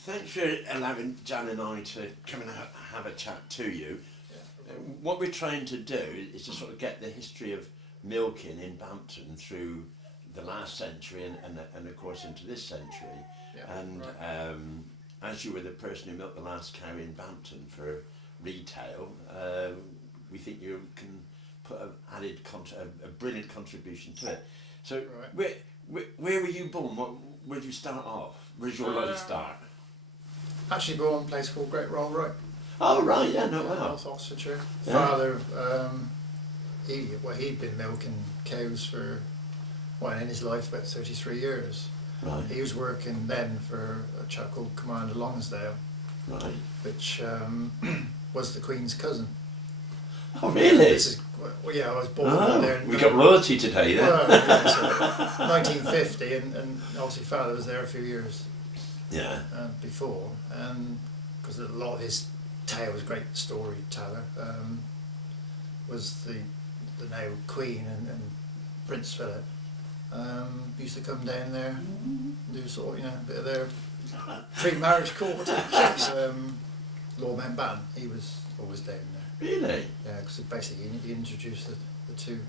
thanks for allowing Jan and I to come and have a chat to you. Yeah. What we're trying to do is to sort of get the history of milking in Bampton through the last century and of course into this century. Yeah, And right. As you were the person who milked the last cow in Bampton for retail, we think you can put a brilliant contribution to it. So Right. where were you born? Where did you start off? Where did your life start? Actually born in a place called Great Rollright. Oh right, yeah, no, wow. North Oxfordshire. Yeah. Father, he'd been milking cows for, in his life about 33 years. Right. He was working then for a chap called Commander Lonsdale, Right. which was the Queen's cousin. Oh really? This is, I was born there. We got royalty today then. Well, yeah, so 1950, and obviously Father was there a few years Yeah. before, and because a lot of his tale was great storyteller, was the now Queen and Prince Philip used to come down there and do sort of, a bit of their pre-marriage court. Lord Mountbatten, he was always down there. Really? Yeah, because basically he introduced the two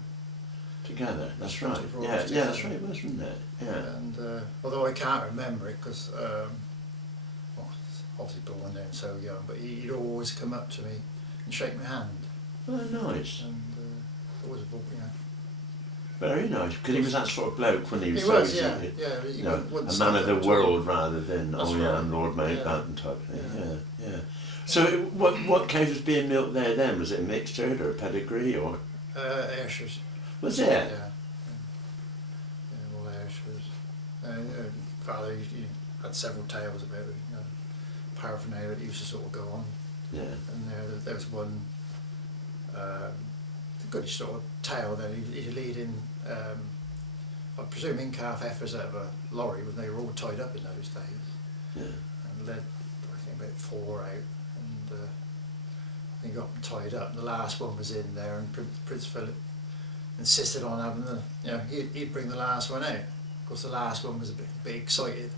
Together, that's right. Two Yeah, royals yeah, that's together. right, wasn't it? Yeah. And although I can't remember it because, obviously born then so young, but he'd always come up to me and shake my hand, Oh, nice. and always, Very nice. Because he was that sort of bloke when he was He so was, yeah, easy, yeah. He you know, wouldn't a stop man of the at all. world rather than That's yeah, right. I'm Lord Yeah. Mountbatten type thing. Yeah. Yeah, yeah. So what cows was being milked there then? Was it a mixture or a pedigree or Ayrshires. was it? Yeah, all Ayrshires. Father he had several tales about it, paraphernalia that used to sort of go on. Yeah. And there was one good sort of tale that he'd lead in, I presume in-calf heifers out of a lorry when they were all tied up in those days. Yeah. And led, I think, about 4 out, and he got them tied up. And the last one was in there, and Prince Philip insisted on having he'd bring the last one out. Of course, the last one was a bit excited,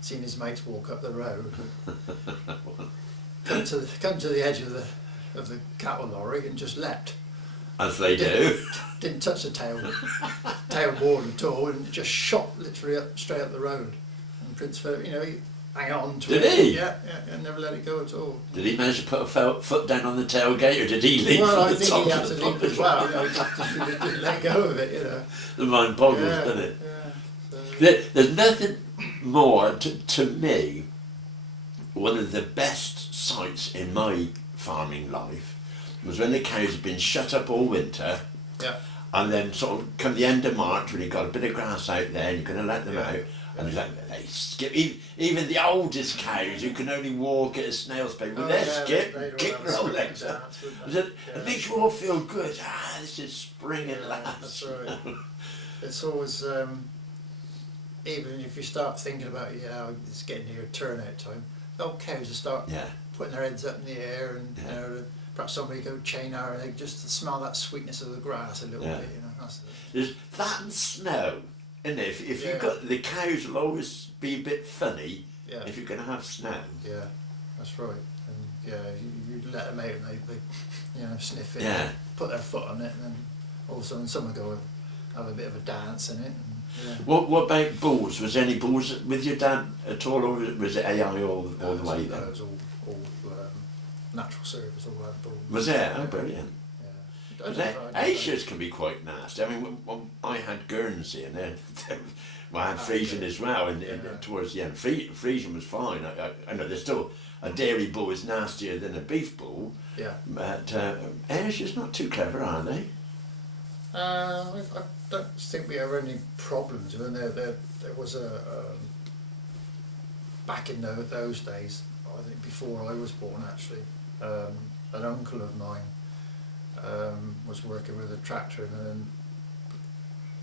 seeing his mates walk up the road, come to the edge of the cattle lorry and just leapt. As they do. Didn't touch the tailboard at all, and just shot literally straight up the road. And Prince Philip, he hang on to it. Did he? Yeah, and never let it go at all. Did he manage to put a foot down on the tailgate, or did he leap Well, from I the think top he had of to the leap as well. He just didn't let go of it. The mind boggles, Yeah, doesn't it? yeah. So, There's nothing more, to me, one of the best sights in my farming life was when the cows had been shut up all winter, yeah. and then sort of come the end of March when you've got a bit of grass out there and you're going to let them out, and they skip, even the oldest cows who can only walk at a snail's pace, well, they skip, kick their own legs up. It makes you all feel good. This is spring at last. That's right. It's always, even if you start thinking about, it's getting near turnout time, the old cows will start putting their heads up in the air, and perhaps somebody go chain arrow, just to smell that sweetness of the grass a little bit. There's that and snow, isn't it? If you've got the cows, will always be a bit funny if you're going to have snow. Yeah, that's right. And you let them out and they sniff it, put their foot on it, and then all of a sudden someone go have a bit of a dance in it. And, What about bulls? Was there any bulls with your dad at all, or was it AI all the way then? No, it was all natural service, all had bulls. Was it? Oh, brilliant. Yeah. Ayrshires can be quite nasty. I mean, when I had Guernsey, and then I had Frisian as well, and towards the end, Frisian was fine. I know there's still a dairy bull is nastier than a beef bull. Yeah. But Ayrshire's not too clever, are they? I don't think we have any problems with them. There was back in those days, I think before I was born actually, an uncle of mine was working with a tractor, and then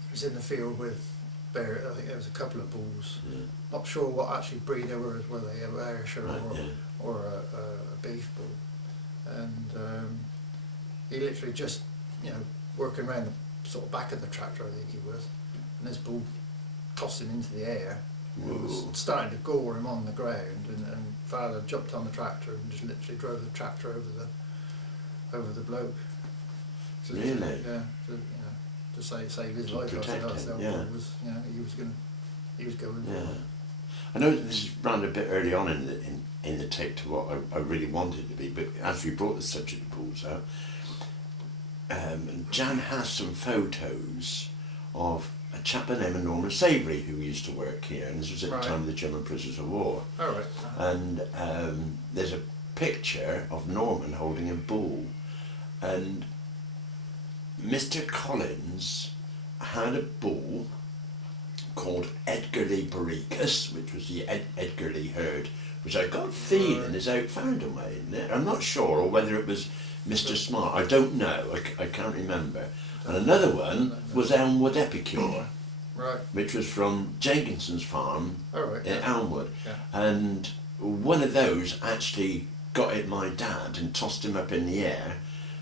he was in the field with I think there was a couple of bulls. Yeah. Not sure what actually breed they were, whether they were Ayrshire or a beef bull. And he literally just, working around the sort of back of the tractor, I think he was, and this bull tossed him into the air, It was starting to gore him on the ground, and father jumped on the tractor and just literally drove the tractor over the bloke. Really? Yeah, to save his life. Protect him, yeah. He was going. Yeah. I know this is round a bit early on in the take to what I really wanted to be, but as we brought the subject of bulls out, Jan has some photos of a chap by the name of Norman Savoury who used to work here, and this was at the time of the German prisoners of war. Oh, right. And there's a picture of Norman holding a bull, and Mr. Collins had a bull called Edgerly Barrecus, which was the Edgerly herd, which I got a feeling is out Foundon way, isn't it? I'm not sure, or whether it was Mr. Smart, I don't know, I can't remember. And another one was Elmwood Epicure, right, which was from Jenkinson's farm in Elmwood. Yeah. And one of those actually got at my dad and tossed him up in the air,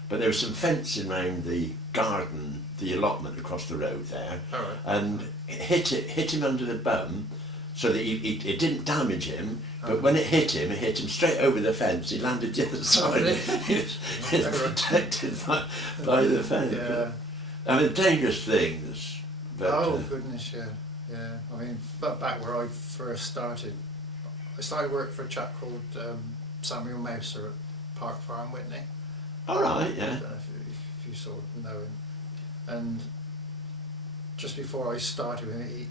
but there was some fencing around the garden, the allotment across the road there, and it hit him under the bum, so that it didn't damage him, but when it hit him straight over the fence. He landed the other side. He was protected by the fence. Yeah. I mean, dangerous things. But, Goodness, yeah. I mean, but back where I first started, I started working for a chap called Samuel Mouser at Park Farm, Witney. All right, yeah. I don't know if you sort of know him. And just before I started with him,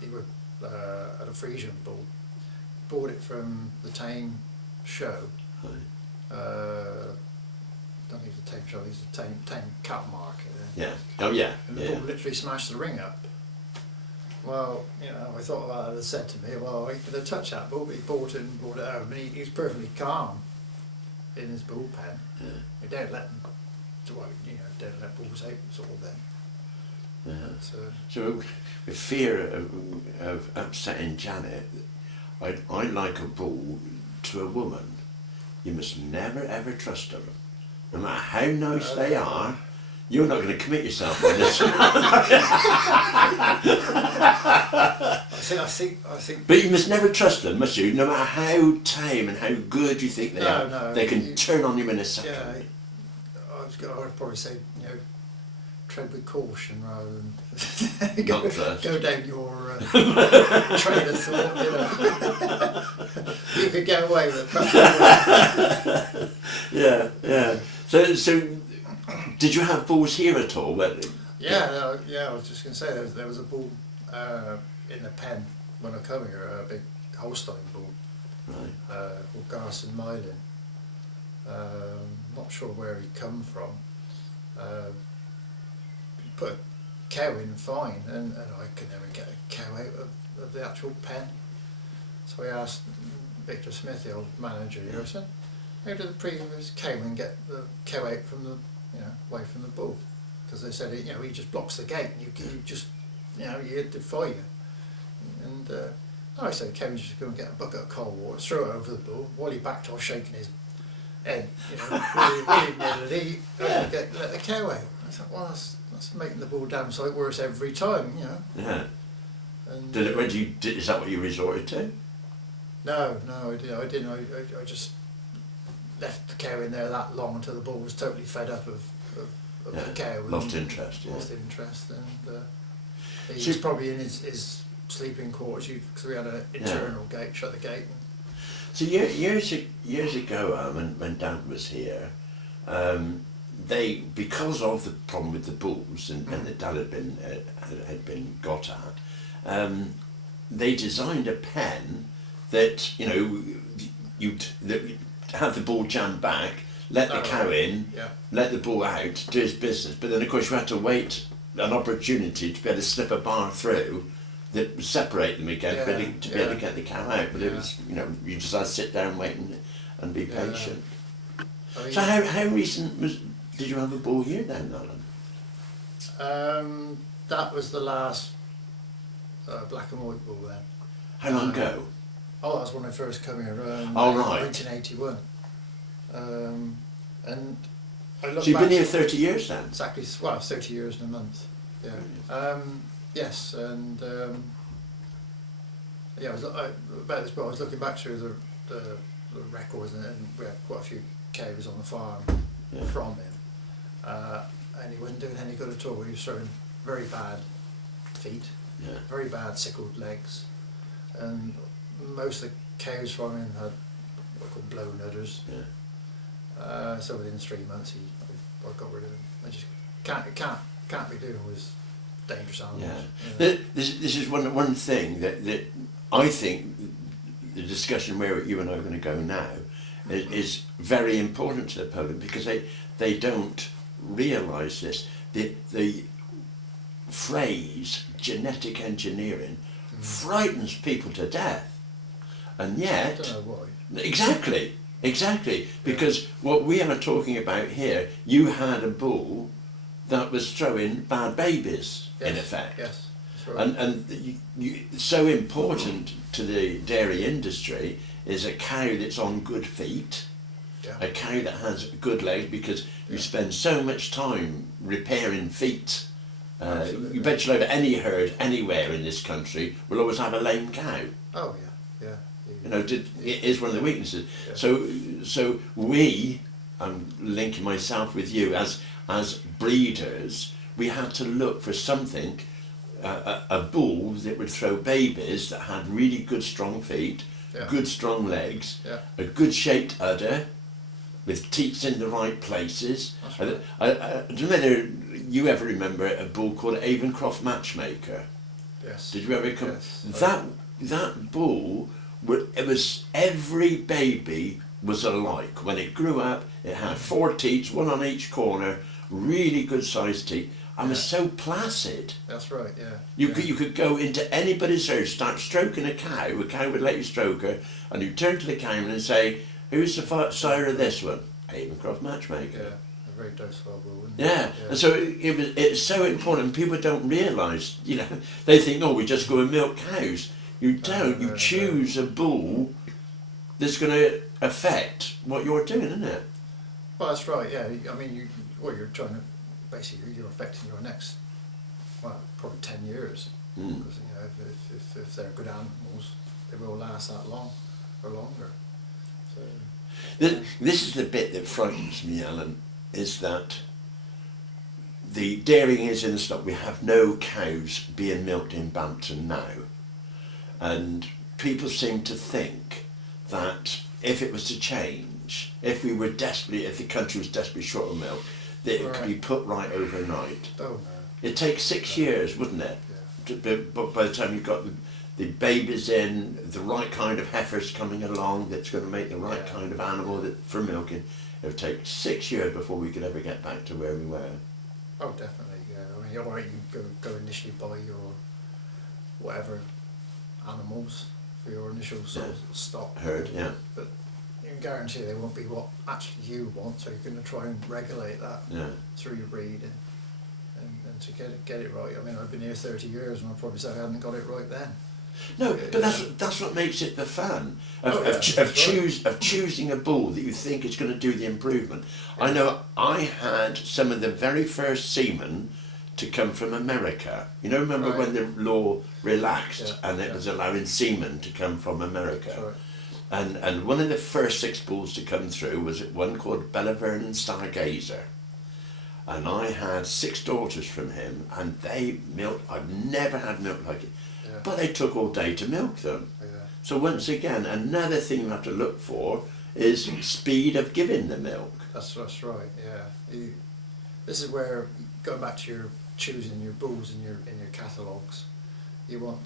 he was at a Frisian bull. Bought it from the Tame show. Right. Don't think it's the Tame show, it's the Tame cattle market. Yeah. Oh yeah. And the bull literally smashed the ring up. Well, I thought about it and said to me, well, I could have touched that bull, but he bought it and brought it home, and he was perfectly calm in his bull pen. Yeah. He don't let them, don't let bulls out sort of thing. Yeah. But, so with fear of upsetting Janet, I like a bull to a woman. You must never ever trust them. No matter how nice they are, you're not going to commit yourself on this. I think. But you must never trust them, must you? No matter how tame and how good you think they are, they can turn on you in a second. Yeah, I would probably say, tread with caution rather than go down your train of thought. You could get away with it. Yeah. So did you have bulls here at all? Yeah. I was just going to say there was a bull in the pen when I come here, a big Holstein bull, called Garson Mylin. Not sure where he come from. Put a cow in fine, and I could never get a cow out of the actual pen. So I asked Victor Smith, the old manager here, I said, how did the previous cowman get the cow out from the, away from the bull? Because they said, he just blocks the gate, and you just, he'd defy you. And I said, the cowman's just going to get a bucket of cold water, throw it over the bull, while he backed off shaking his head, really let the cow out. I thought, well, that's making the bull damn sight worse every time, Yeah. And, is that what you resorted to? No, I didn't. I just left the cow in there that long until the bull was totally fed up of the cow. Lost interest, and he was probably in his sleeping quarters because we had an internal gate, shut the gate. So years ago, when Dad was here, they, because of the problem with the bulls and that Dad had been got at, they designed a pen that you'd have the bull jammed back, let the cow in, let the bull out, do his business. But then of course you had to wait an opportunity to be able to slip a bar through that would separate them again, to be able to get the cow out. But it was, you just had to sit down, wait and be patient. I mean, so how recent did you have a bull here then, Alan? That was the last black and white bull then. How long ago? Oh, that was when I first came here. 1981. And I look. So you've been here 30 years then? Exactly. Well, 30 years in a month. Yeah. Yes, and Yeah, about this, but I was looking back through the records, and we had quite a few cows on the farm from him, and he wasn't doing any good at all. He was throwing very bad feet, very bad sickled legs, and most of the cows from him had what are called blown udders. So within 3 months, I got rid of him. I just can't be doing with dangerous animals. This is one thing that I think the discussion where you and I are going to go now is very important to the public, because they don't realise this. The phrase genetic engineering frightens people to death, and yet I don't know why. Exactly, because what we are talking about here, you had a bull that was throwing bad babies, in effect. Yes, that's right. And so important to the dairy industry is a cow that's on good feet, a cow that has good legs, because you spend so much time repairing feet. You bet you over any herd anywhere in this country will always have a lame cow. Oh yeah. You know, it is one of the weaknesses. So we, I'm linking myself with you, as breeders, we had to look for something, a bull that would throw babies that had really good strong feet, good strong legs, a good shaped udder, with teats in the right places. Right. I don't know whether you ever remember a bull called Avoncroft Matchmaker. Yes. Did you ever come? Yes. That bull, it was, every baby was alike. When it grew up, it had 4 teats, 1 on each corner, really good sized teeth, and was so placid. That's right, You could go into anybody's house, start stroking a cow would let you stroke her, and you turn to the cowman and say, "Who's the sire of this one?" Avoncroft Matchmaker. Yeah, a very docile bull, isn't it? And so it's so important. People don't realise, you know, they think, "Oh, we just go and milk cows." You don't. You choose a bull that's going to affect what you're doing, isn't it? Well, that's right. Yeah, I mean, you're trying to basically, you're affecting your next, well, probably 10 years, because you know, if they're good animals, they will last that long or longer. So this is the bit that frightens me, Alan, is that the dairying is in the stock. We have no cows being milked in Bampton now. And people seem to think that if it was to change, if the country was desperately short of milk, that it could be put right overnight. Oh, no. It'd take 6 years, wouldn't it? But by the time you've got the babies in, the right kind of heifers coming along that's going to make the right kind of animal for milking, it would take 6 years before we could ever get back to where we were. Oh, definitely, yeah. I mean, all right, you go initially buy your whatever animals for your initial sort of stock herd, but you can guarantee they won't be what actually you want, so you're going to try and regulate that through your breed and to get it right. I mean, I've been here 30 years and I'd probably say I hadn't got it right then. No, but that's what makes it the fun of choosing a bull that you think is going to do the improvement. I know I had some of the very first semen to come from America. You know, remember when the law relaxed and it was allowing semen to come from America? And one of the first 6 bulls to come through was one called Bellevernon Stargazer. And I had 6 daughters from him, and they milked, I've never had milk like it, but they took all day to milk them. So once again, another thing you have to look for is speed of giving the milk. That's right, this is where, going back to your choosing your bulls in your catalogues, you want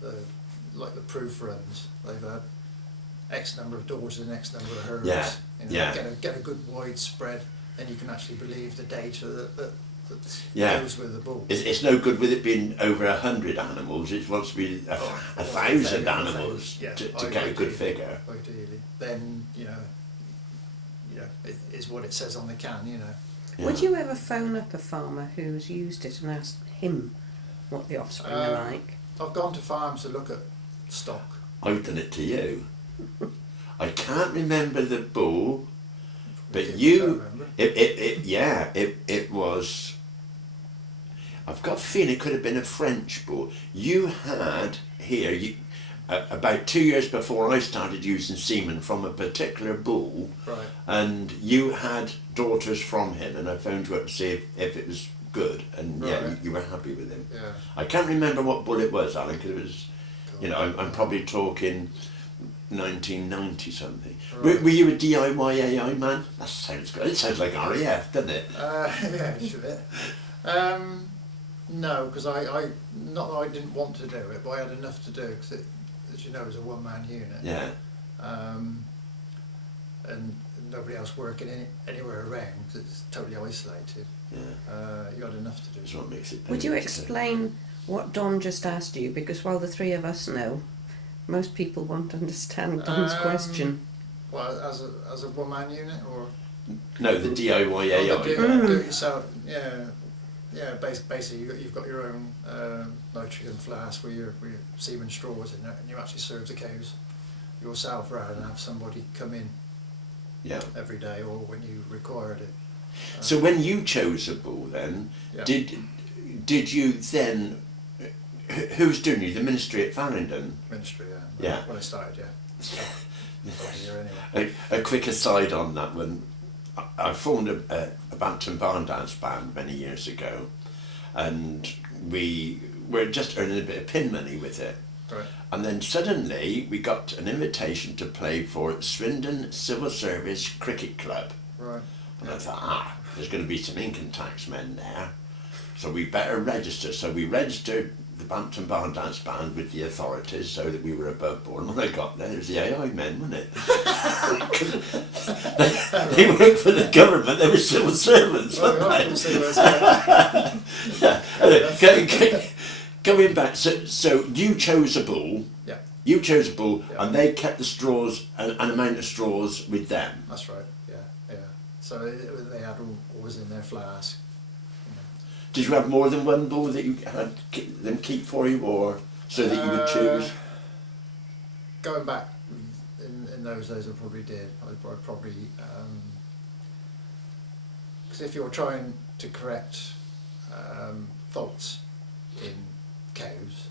the like the proof runs. They've had X number of daughters and X number of herds. Get a good wide spread, and you can actually believe the data that goes with the bull. It's no good with it being over 100 animals. It wants to be 1,000 animals to get a good figure. Ideally, then you know, it is what it says on the can. You know. Would you ever phone up a farmer who's used it and ask him what the offspring are like? I've gone to farms to look at stock. I've done it to you. I can't remember the bull, but it was. I've got a feeling it could have been a French bull. You had here, about 2 years before I started using semen from a particular bull, Right. and you had daughters from him, and I phoned you up to see if it was good, and yeah, Right. you were happy with him. Yeah. I can't remember what bull it was, Alan, because it was, you know, I'm God. probably talking 1990 something. Right. Were you a DIY man? That sounds good. It sounds like RAF, doesn't it? Yeah, should it? No, because I not that I didn't want to do it, but I had enough to do because as you know, it was a one-man unit. Yeah. And nobody else working anywhere around because it's totally isolated. Yeah. You had enough to do. That's what makes it. Would you painless, explain what Don just asked you? Because while the three of us know, most people won't understand Don's question. Well, as a one-man unit or? No, the DIY Oh, AI. do it yourself. Yeah. Yeah, basically you've got your own nitrogen flask with your semen straws in it, and you actually serve the cows yourself rather than have somebody come in Yeah. every day or when you required it. So when you chose a bull, then Yeah. did you then? Who's doing you? The ministry at Farringdon. Ministry, yeah. Yeah. When I started, yeah. About a year anyway. A quick aside on that one. I formed a Bampton barn dance band many years ago, and we were just earning a bit of pin money with it. Right. And then suddenly we got an invitation to play for Swindon Civil Service Cricket Club. Right. And I thought, there's going to be some income tax men there, so we better register. So we registered the Bampton Barn Dance Band with the authorities so that we were above board. And when I got there, it was the AI men, wasn't it? they worked for the government, they were civil servants, Well, weren't they? obviously, yeah. Going back, so you chose a bull. Yeah, You chose a bull, Yeah. and they kept the straws, an amount of straws with them. that's right. Yeah, yeah. So they had always in their flask. Did you have more than one bull that you had them keep for you, or so that you would choose? Going back in those days, I probably did. I probably because if you're trying to correct faults in cows,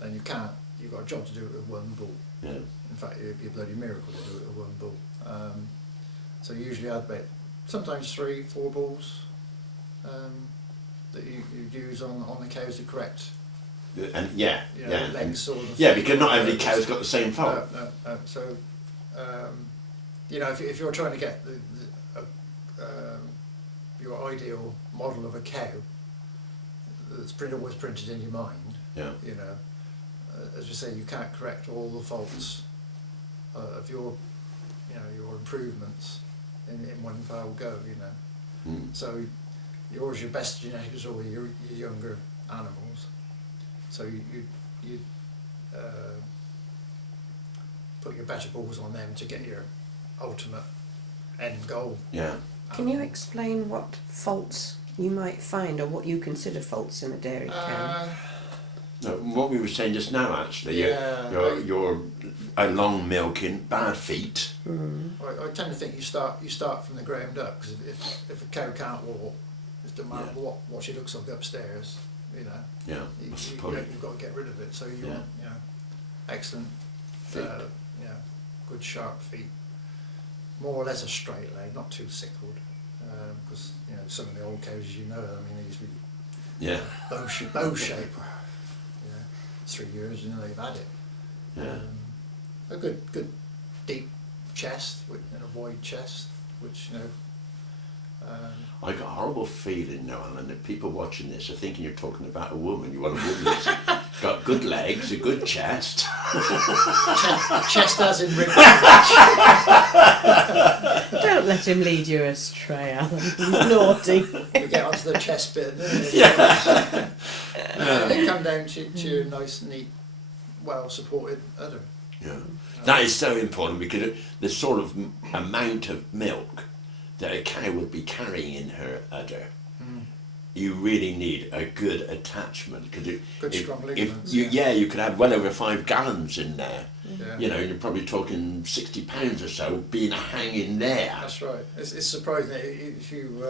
then you can't. You've got a job to do it with one bull. Yeah. In fact, it'd be a bloody miracle to do it with one bull. So usually I'd bet sometimes 3, 4 bulls that you'd use on the cows to correct. And yeah, You know, yeah, legs sort of. yeah, because not every cow's got the same fault. No. So, you know, if you're trying to get your ideal model of a cow that's always printed in your mind, Yeah. you know, as you say, you can't correct all the faults of your, you know, your improvements in one foul go, you know. Mm. So yours, your best genetics are your younger animals. So you put your better bulls on them to get your ultimate end goal. Yeah. Can you explain what faults you might find, or what you consider faults in a dairy cow? No, what we were saying just now, actually, Yeah, you're a long milking, bad feet. Mm. I tend to think you start from the ground up, because if a cow can't walk, it doesn't matter what she looks like upstairs, you know. Yeah, that's the point. You've got to get rid of it. So you Yeah. want, you know, excellent Feet. you know, good sharp feet, more or less a straight leg, not too sickled, because you know some of the old cows, you know, I mean, they used to be Yeah, bow shape. You know, 3 years, you know, they've had it. yeah. A good deep chest and a wide chest, which you know. I got a horrible feeling now, Alan, that people watching this are thinking you're talking about a woman. You want a woman that's got good legs, a good chest. Chest as in rib. Don't let him lead you astray, Alan. He's naughty. We get onto the chest bit, and then they come down to your nice, neat, well-supported udder. Yeah. That is so important, because the sort of amount of milk that a cow would be carrying in her udder, you really need a good attachment. Because Good strong ligaments. you could have well over 5 gallons in there. Yeah. You know, you're probably talking 60 pounds or so being hanging there. That's right. It's surprising that if you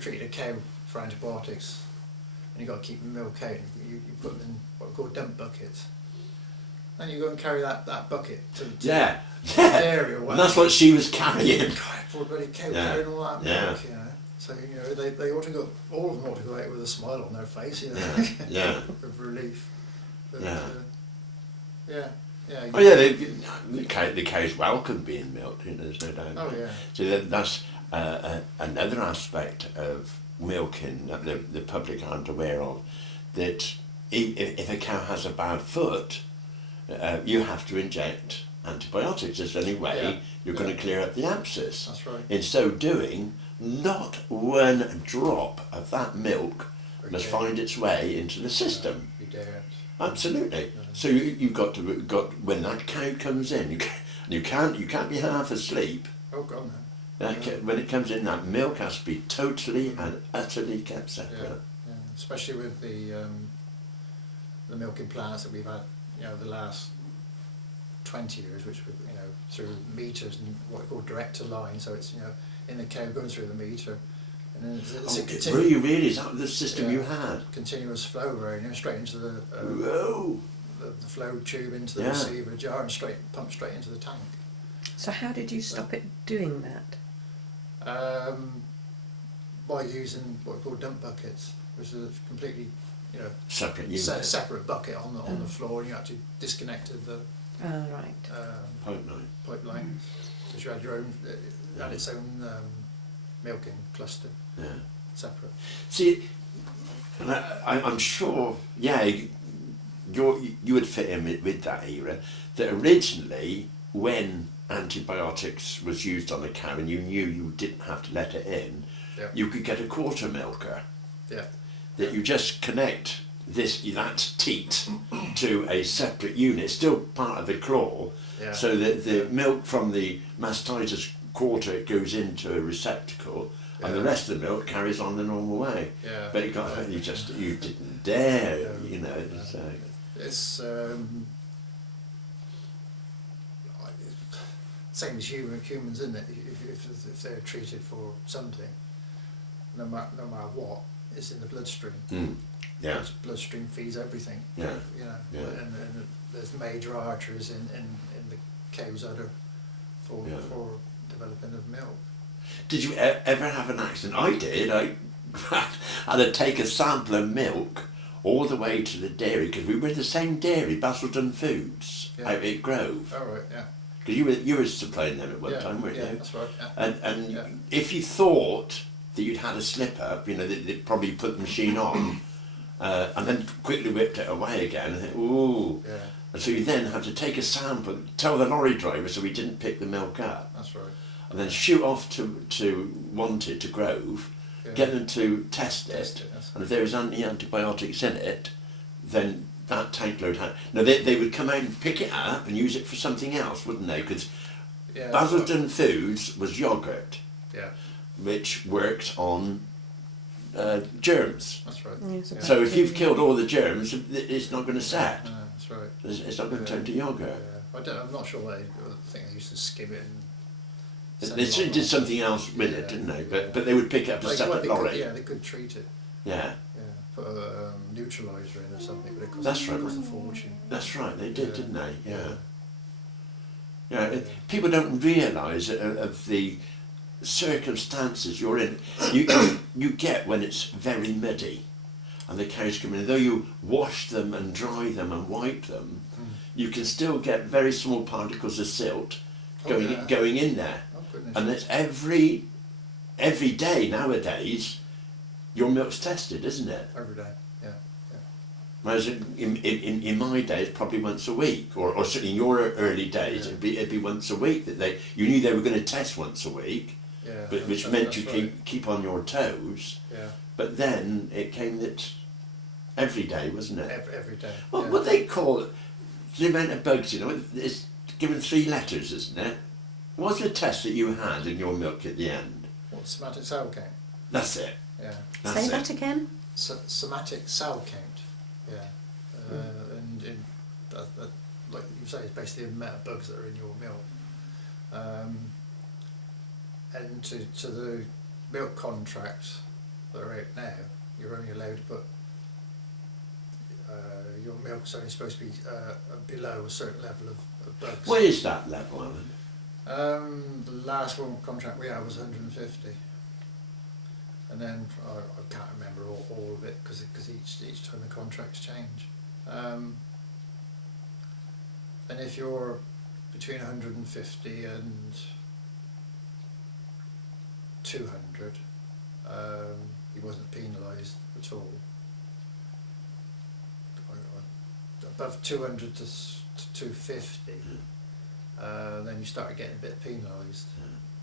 treat a cow for antibiotics, and you've got to keep the milk out. You put them in what we call dump buckets. And you go and carry that bucket to the dairy or whatever. And that's what she was carrying. God, poor bloody cow carrying all that milk, you know. So, you know, they ought to go, all of them ought to go out with a smile on their face, you know, of relief. But, Oh yeah, the cows welcome being milked, you know, there's no doubt. Oh yeah. So that's another aspect of milking that the public aren't aware of, that if a cow has a bad foot, you have to inject antibiotics. There's the only way you're going to clear up the abscess. That's right. In so doing, not one drop of that milk must find its way into the system. You daren't. Absolutely. So you've got when that cow comes in, you can't be half asleep. Oh God, no. When it comes in, that milk has to be totally and utterly kept separate. Yeah. Especially with the milking plants that we've had, you know, the last 20 years, which were, you know, through meters and what we call direct to line. So it's, you know, in the cow going through the meter, and then it's really? Is that the system you had? Continuous flow, right? You know, straight into the flow tube into the receiver jar and pump straight into the tank. So how did you stop it doing that? By using what we call dump buckets, which is a completely, you know, separate bucket on the floor, and you actually disconnected the pipeline, because you had your own, it had its own milking cluster, separate. See, I'm sure, you would fit in with that era. That originally, when antibiotics was used on a cow and you knew you didn't have to let it in, you could get a quarter milker. Yeah. That you just connect that teat to a separate unit, still part of the claw, so that the milk from the mastitis quarter goes into a receptacle, and the rest of the milk carries on the normal way. Yeah. But you didn't dare, you know. So. It's same as humans, isn't it? If they're treated for something, no matter what, it's in the bloodstream. Yeah. The bloodstream feeds everything. Yeah. You know, and there's major arteries in the cow's udder for developing of milk. Did you ever have an accident? I did. I had to take a sample of milk all the way to the dairy, because we were the same dairy, Basildon Foods, out at Grove. Oh right, yeah. Because you were supplying them at one time, weren't you? Yeah, that's right. Yeah. And if you thought that you'd had a slip up, you know, they'd probably put the machine on, and then quickly whipped it away again. And think, ooh. Yeah. And so you then had to take a sample, tell the lorry driver so he didn't pick the milk up. That's right. And then shoot off to Grove, get them to test it, and if there was any antibiotics in it, then that tank load had. No, they would come out and pick it up and use it for something else, wouldn't they? Because Basildon Foods was yoghurt, which worked on germs. That's right. Yeah, so if you've killed all the germs, it's not going to set. No, that's right. It's not going to turn to yoghurt. Yeah. I'm not sure I think they used to skim it and. They did something else with it, didn't they? But they would pick it up a separate lorry. They could treat it. Yeah. Put a neutraliser in or something, but it cost a fortune. That's right, they did, didn't they? Yeah. People don't realise of the circumstances you're in. You get when it's very muddy, and the cows come in. Though you wash them and dry them and wipe them, you can still get very small particles of silt going in there. And it's every day nowadays, your milk's tested, isn't it? Every day, yeah. Whereas in my days, probably once a week, or certainly in your early days, it'd be once a week that you knew they were going to test once a week, which meant you keep on your toes. Yeah. But then it came that every day, wasn't it? Every day. Well, what they call it, the amount of bugs, you know, it's given 3 letters, isn't it? What's the test that you had in your milk at the end? What, somatic cell count? That's it. Yeah. Say that again? Somatic cell count. Yeah. And like you say, it's basically the amount of bugs that are in your milk. And to the milk contracts that are out now, you're only allowed to put your milk's only supposed to be below a certain level of bugs. What is that level, Alan? The last one contract we had was 150, and then I can't remember all of it because each time the contracts change. And if you're between 150 and 200, he wasn't penalised at all. Above 200 to 250, then you started getting a bit penalised.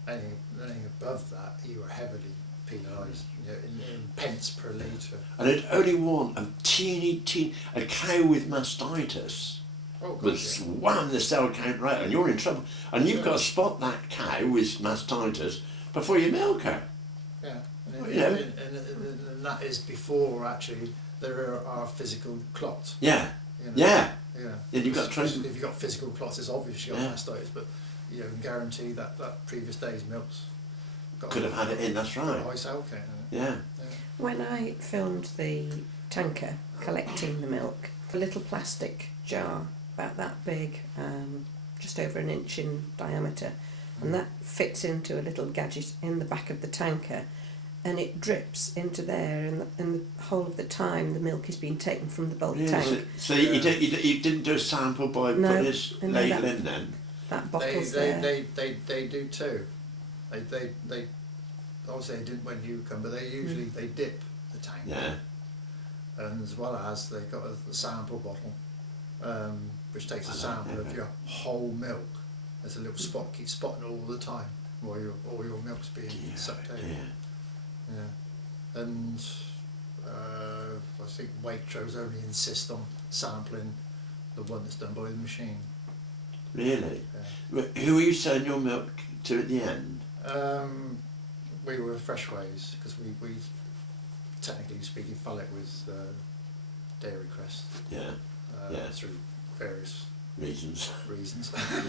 Anything above that, you were heavily penalised, in pence per litre. And I'd only want a teeny a cow with mastitis. Oh, Would wham the cell count right, and you're in trouble. And you've got to spot that cow with mastitis before you milk her. Yeah, and that is before actually there are physical clots. Yeah, Yeah. And you've got to try. If you've got physical clots, it's obvious you've got Yeah. mastitis, but you can guarantee that previous day's milk's Could have had it in. That's got right. a high cell count in it. Yeah. When I filmed the tanker collecting the milk, a little plastic jar about that big, just over an inch in diameter, and that fits into a little gadget in the back of the tanker, and it drips into there, and the whole of the time the milk is being taken from the bulk tank. So you didn't do a sample by putting his label in then? That bottle's there. They do too. They obviously they didn't when you come, but they usually they dip the tank. Yeah. And as well as they've got a sample bottle, which takes a sample of your whole milk. There's a little spot, keep spotting all the time while all your milk's being sucked out. Yeah. And I think Waitrose only insist on sampling the one that's done by the machine. Really? Yeah. Who are you selling your milk to at the end? We were Freshways because we technically speaking fell it with Dairy Crest. Yeah. Through various Reasons.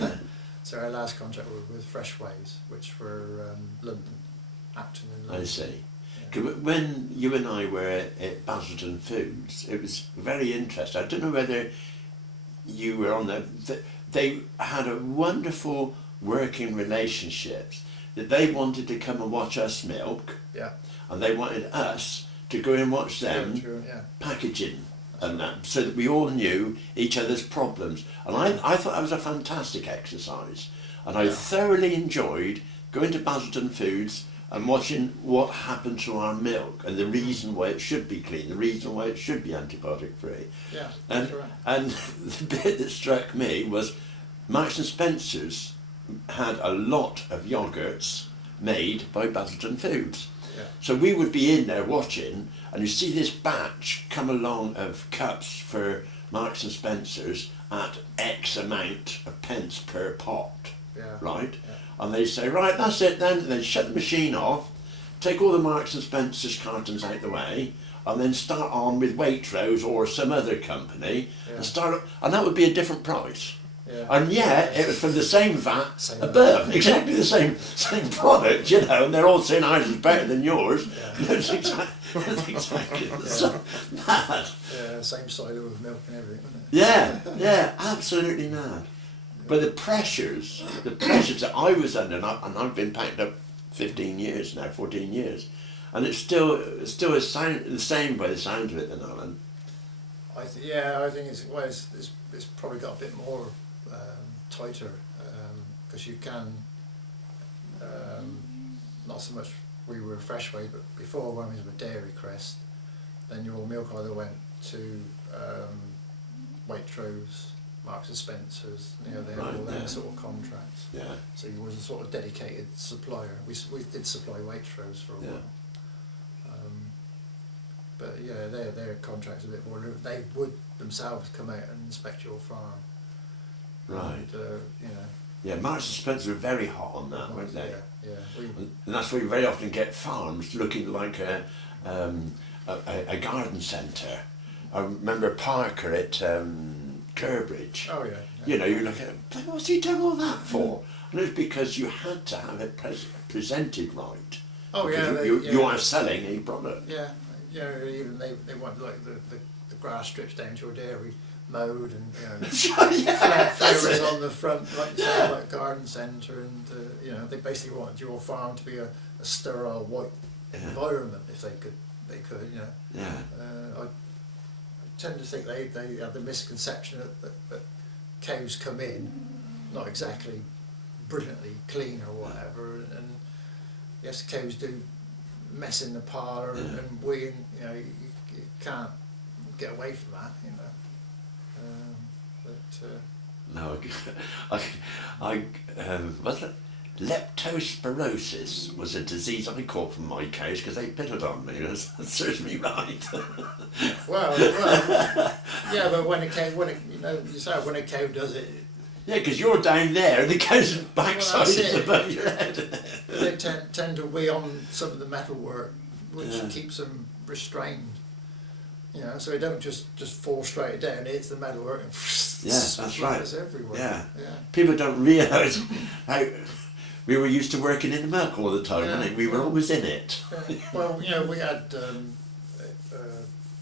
Yeah. So our last contract was with Freshways, which were London, Acton and London. I see. When you and I were at Basildon Foods, it was very interesting. I don't know whether you were on there. They had a wonderful working relationship. That they wanted to come and watch us milk, and they wanted us to go and watch them packaging and that, so that we all knew each other's problems. And I thought that was a fantastic exercise, and I thoroughly enjoyed going to Basildon Foods and watching what happened to our milk and the reason why it should be clean, the reason why it should be antibiotic free. Yeah, and the bit that struck me was Marks and Spencer's had a lot of yogurts made by Basildon Foods. Yeah. So we would be in there watching, and you see this batch come along of cups for Marks and Spencer's at X amount of pence per pot, right? Yeah. And they say, right, that's it then. And then shut the machine off, take all the Marks and Spencer's cartons out the way, and then start on with Waitrose or some other company, and that would be a different price. Yeah. And yet it was from the same VAT above, exactly the same product, you know, and they're all saying ours is better than yours. Yeah. It's exactly mad. Yeah, same silo of milk and everything, wasn't it? Yeah, absolutely mad. But the pressures that I was under, and I've been packed up 15 years now, 14 years, and it's still the same by the sound of it, then, Alan. I think it's probably got a bit more tighter because you can not so much we were Freshway, but before when we were Dairy Crest, then your milk either went to Waitrose, Marks and Spencer's, you know, they had all their sort of contracts. Yeah. So you was a sort of dedicated supplier. We did supply Waitrose for a while. But yeah, their contracts a bit more. They would themselves come out and inspect your farm. Right. And, you know. Yeah, Marks and Spencer were very hot on that, weren't they? Yeah. And that's where you very often get farms looking like a garden centre. I remember Parker at Curbridge. Oh yeah. You know, you look at it, what's he done all that for? And it's because you had to have it presented right. Oh because yeah. You are selling a product. Yeah. Yeah. Even they want like the grass strips down to your dairy, mowed, and Yeah, flowers on the front, like you say, like garden centre, and they basically wanted your farm to be a sterile white environment if they could. I tend to think they have the misconception that cows come in not exactly brilliantly clean or whatever, and yes, cows do mess in the parlour, and we, you can't get away from that, No, was it? Leptospirosis was a disease I caught from my cows because they pitted on me. That serves me right. well, yeah, but when a cow does it. Yeah, because you're down there and the cow's backside is above your head. They tend to wee on some of the metalwork, which keeps them restrained. So they don't just fall straight down. It hits the metalwork and that's right. Everywhere. Yeah. People don't realise how we were used to working in the milk all the time, and we were always in it. Yeah. Well, we had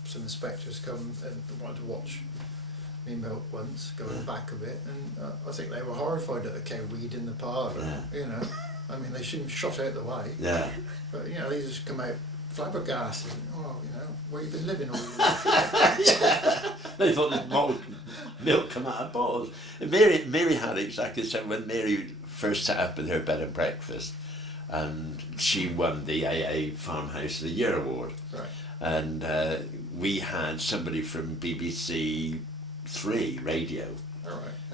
some inspectors come and wanted to watch me milk once, going back a bit, and I think they were horrified at the cow weed in the parlour. Yeah. I mean, they shouldn't shot out the way. Yeah. But they just come out flabbergasted. Where you been living all your life? They thought the milk come out of bottles. And Mary had exactly the same when Mary first set up with her bed and breakfast, and she won the AA Farmhouse of the Year award. Right. And we had somebody from BBC 3 radio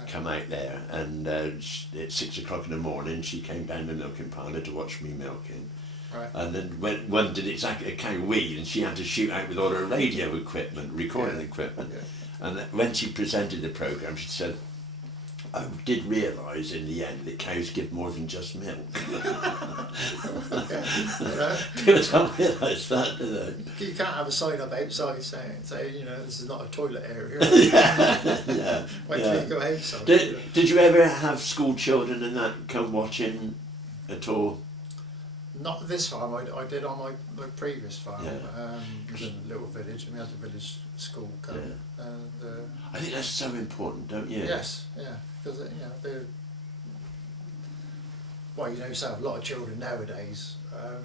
come out there, and at 6 o'clock in the morning she came down the milking parlour to watch me milking. Right. And then when one did exactly a cow weed, and she had to shoot out with all her radio equipment, recording equipment. Yeah. And when she presented the programme, she said, I did realise in the end that cows give more than just milk. People don't realise that, do they? You can't have a sign up outside saying this is not a toilet area. Wait till you go outside. Did you ever have school children and that come watching at all? Not this farm. I did on my previous farm. Yeah. It was in a little village, and we had the village school come. Yeah. And, I think that's so important, don't you? Yes, yeah, because they're. Well, you so have a lot of children nowadays. I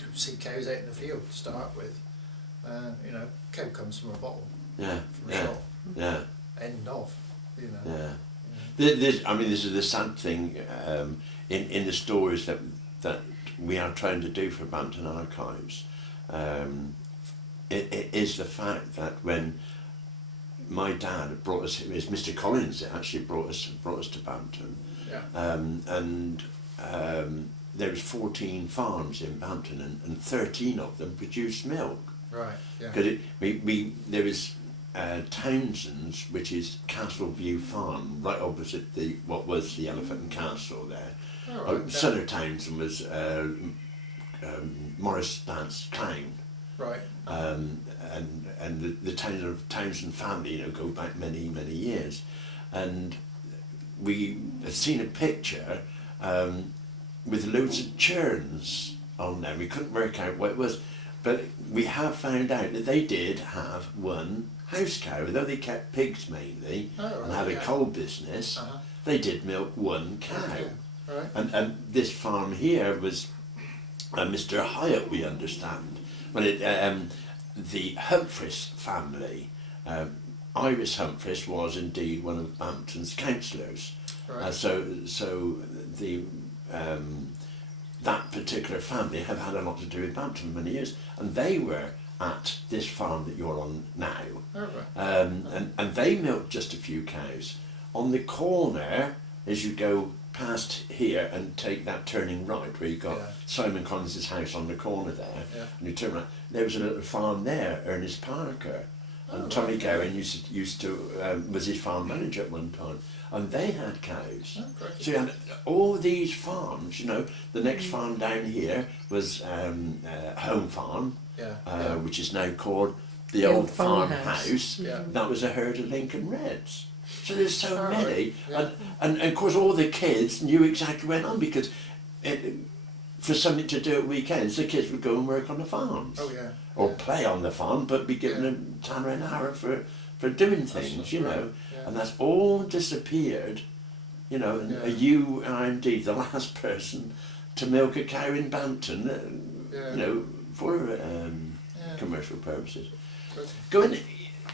don't see cows out in the field to start with. Cow comes from a bottle. Yeah. From a shop. Yeah. End of. Yeah. This is the sad thing in the stories that we are trying to do for Bampton Archives. It is the fact that when my dad brought us, it was Mr. Collins that actually brought us to Bampton. Yeah. There was 14 farms in Bampton, and 13 of them produced milk. Right. Yeah. Because there was Townsend's, which is Castleview Farm, right opposite what was the Elephant and Castle there. Oh, right. Son of Townsend was Morris Dance Clown. Right. And the Townsend family, go back many, many years. And we had seen a picture with loads of churns on there. We couldn't work out what it was, but we have found out that they did have one house cow, though they kept pigs mainly and had a coal business. They did milk one cow. Okay. Right. And this farm here was Mr. Hyatt, we understand. Well, the Humphreys family, Iris Humphreys was indeed one of Bampton's councillors. Right. So the that particular family have had a lot to do with Bampton for many years, and they were at this farm that you're on now. Oh, right. And they milked just a few cows. On the corner, as you go past here and take that turning right where you got Simon Collins's house on the corner there, and you turn right, there was a little farm there, Ernest Parker, and Tommy Gowan used to was his farm manager at one time, and they had cows. So you had all these farms. The next farm down here was Home Farm, which is now called the old farmhouse. That was a herd of Lincoln Reds. So there's so many, and of course all the kids knew exactly what went on, because for something to do at weekends, the kids would go and work on the farms. Oh yeah. Or play on the farm, but be given a tenner an hour for doing things, you know. Yeah. And that's all disappeared, you know, and you are indeed the last person to milk a cow in Bampton, you know, for commercial purposes. Good.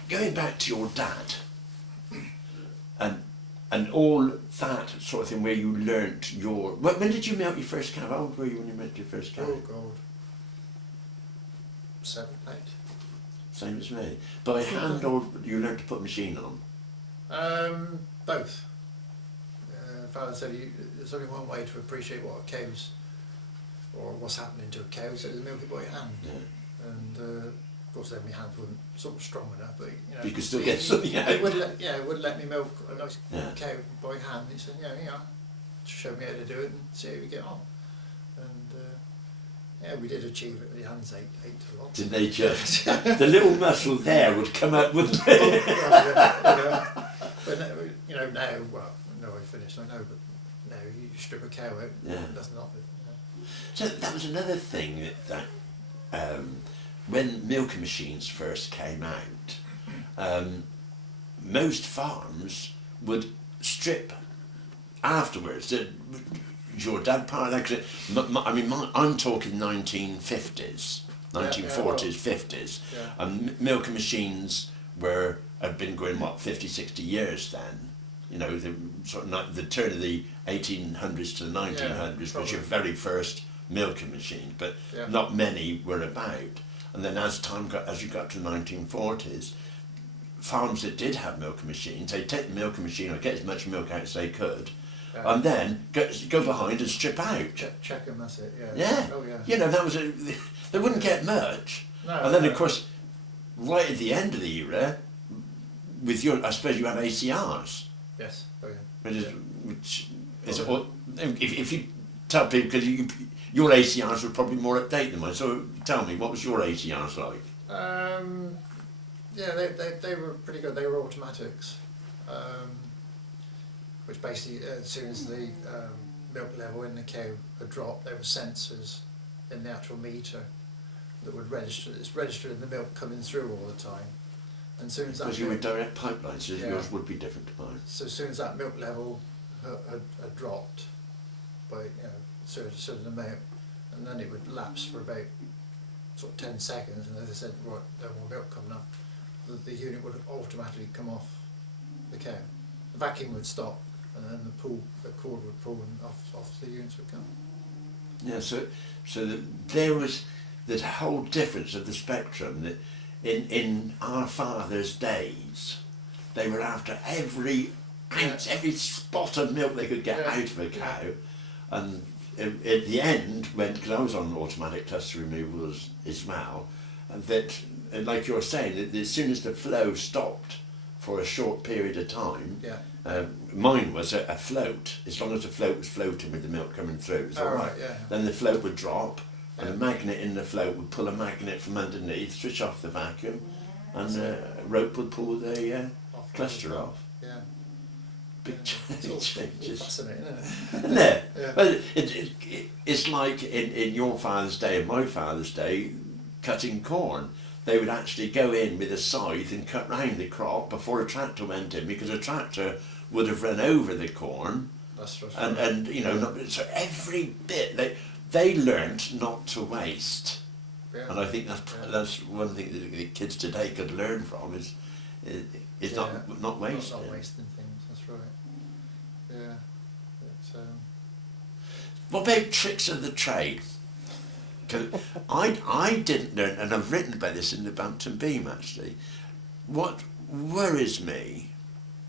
Going back to your dad, and all that sort of thing where you learnt your... When did you milk your first cow? How old were you when you milked your first cow? Oh God. 7, 8. Same as me. By hand, or you learnt to put a machine on? Both. Father said there's only one way to appreciate what a cow's, or what's happening to a cow, so to milk it by hand. Yeah. And of course then my hands weren't sort of strong enough, but you know. You could still get something out. It would let me milk a nice Yeah. cow by hand. He said, show me how to do it and see how we get on. And we did achieve it. The hands ate a lot. Didn't they just? The little muscle there would come up, wouldn't it? But you know now, well, no, I finished. I know, but now you strip a cow out, nothing off it. You know. So that was another thing that when milking machines first came out, most farms would strip afterwards. Your dad part of that? I mean, I'm talking 1950s, 1940s, 50s, and milking machines had been going 50, 60 years then. You know, the turn of the 1800s to the 1900s was your very first milking machine, but not many were about. And then as you got to the 1940s, farms that did have milking machines, they'd take the milking machine or get as much milk out as they could, and then go behind and strip out. Check them, that's it, Yeah. Oh, yeah. You know, they wouldn't get much. No, and then, of course, right at the end of the era, I suppose you had ACRs. Yes, oh yeah. Which is if you tell people, because your ACRs were probably more up to date than mine, so tell me, what was your ACRs like? They were pretty good. They were automatics, which basically, as soon as the milk level in the cow had dropped, there were sensors in the actual meter that would register. It's registered in the milk coming through all the time. And as soon as that because you were direct pipelines, so yours would be different to mine. So as soon as that milk level had dropped by a certain amount, and then it would lapse for about sort of 10 seconds, and as I said, right, no more milk coming up, the unit would automatically come off the cow. The vacuum would stop, and then the cord would pull, and off the units would come. Yeah, so there was this whole difference of the spectrum that in our father's days, they were after every ounce, every spot of milk they could get out of a cow, and at the end, because I was on automatic cluster removal as well, and that, like you're saying, that as soon as the flow stopped for a short period of time, mine was a float. As long as the float was floating with the milk coming through, it was all right. Then the float would drop, and a magnet in the float would pull a magnet from underneath, switch off the vacuum, and a rope would pull the cluster off. Yeah. Big changes. Fascinating, Isn't it? Well, it's like in your father's day and my father's day, cutting corn. They would actually go in with a scythe and cut round the crop before a tractor went in, because a tractor would have run over the corn. That's right. And you know, so every bit they learnt not to waste. Yeah. And I think that's one thing that the kids today could learn from is not wasting. Not wasting things. That's right. Yeah. What about tricks of the trade? Because I didn't learn, and I've written about this in the Bampton Beam actually. What worries me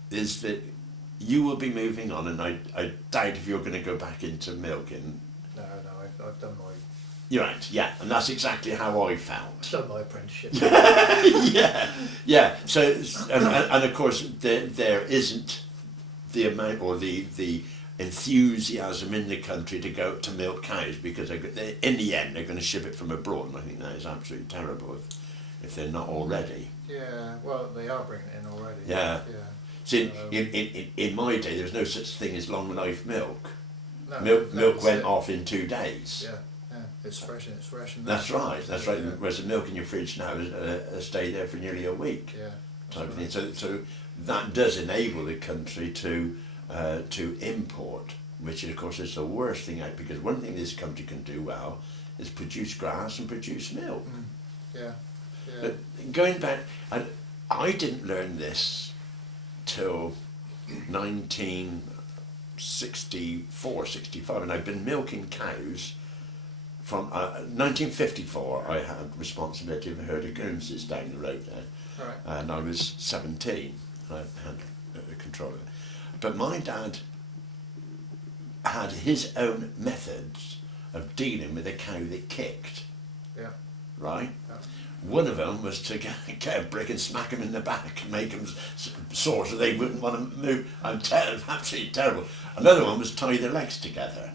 is that you will be moving on, and I doubt if you're going to go back into milking. No, I've done my... You're right, yeah, and that's exactly how I felt. I've done my apprenticeship. yeah. So, and of course, there isn't the amount or the enthusiasm in the country to go to milk cows, because in the end they're going to ship it from abroad, and I think that is absolutely terrible if they're not already. Yeah, well, they are bringing it in already. Yeah. See, in my day there was no such thing as long life milk. No, milk went off in 2 days. It's fresh and it's fresh. And That's right. That's right. Yeah. Whereas the milk in your fridge now stay there for nearly a week. Yeah. Type of thing. So that does enable the country to import, which of course is the worst thing out, because one thing this country can do well is produce grass and produce milk. Yeah. Yeah. But going back, I didn't learn this till 1964, 65, and I've been milking cows from 1954. I had responsibility of a herd of Guernseys down the road there. All right. And I was 17, and I had control of it. But my dad had his own methods of dealing with a cow that kicked, Yeah. right? Yeah. One of them was to get a brick and smack them in the back and make them sore so they wouldn't want to move. Absolutely terrible. Another one was tie their legs together.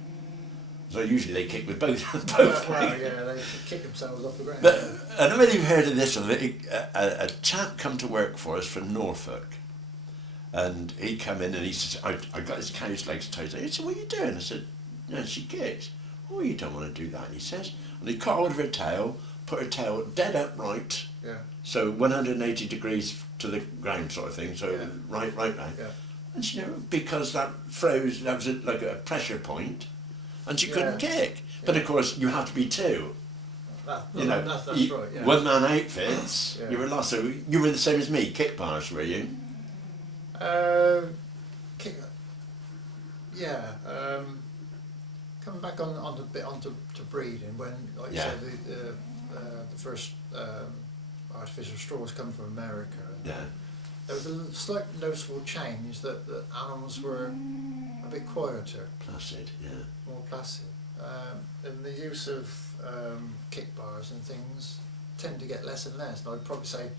So usually they kick with both legs. Well, yeah, they kick themselves off the ground. But I don't know whether you've heard of this one. A chap come to work for us from Norfolk, and he come in and he says, I got his cow's legs tied. He said, what are you doing? I said, no, she kicks. Oh, you don't want to do that, he says. And he caught hold of her tail, put her tail dead upright, Yeah. so 180 degrees to the ground sort of thing, so Yeah. right round. Yeah. And she, because that froze, that was like a pressure point, and she couldn't kick. But of course, you have to be two. That's That's right. Yeah. One man outfits, Yeah. you were lost. So you were the same as me, kick bars, were you? Kick. Yeah. Coming back onto breeding, when, like Yeah. you said, the first artificial straws come from America. And Yeah. there was a slight noticeable change that animals were a bit quieter, Placid, yeah. more placid. And the use of kick bars and things tend to get less and less. And I'd probably say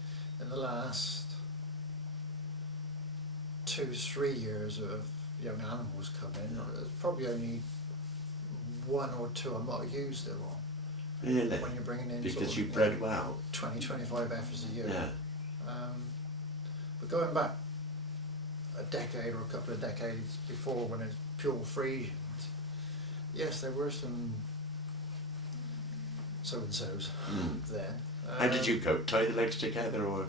in the last 2-3 years of young animals coming, there's probably only 1 or 2 I might have used it on. Really? When you're bringing in Because sort you of, bred well. 20-25 heifers a year. Yeah. But going back a decade or a couple of decades before, when it was pure Frisians, yes, there were some so-and-sos then. How did you cope? Tie the legs together or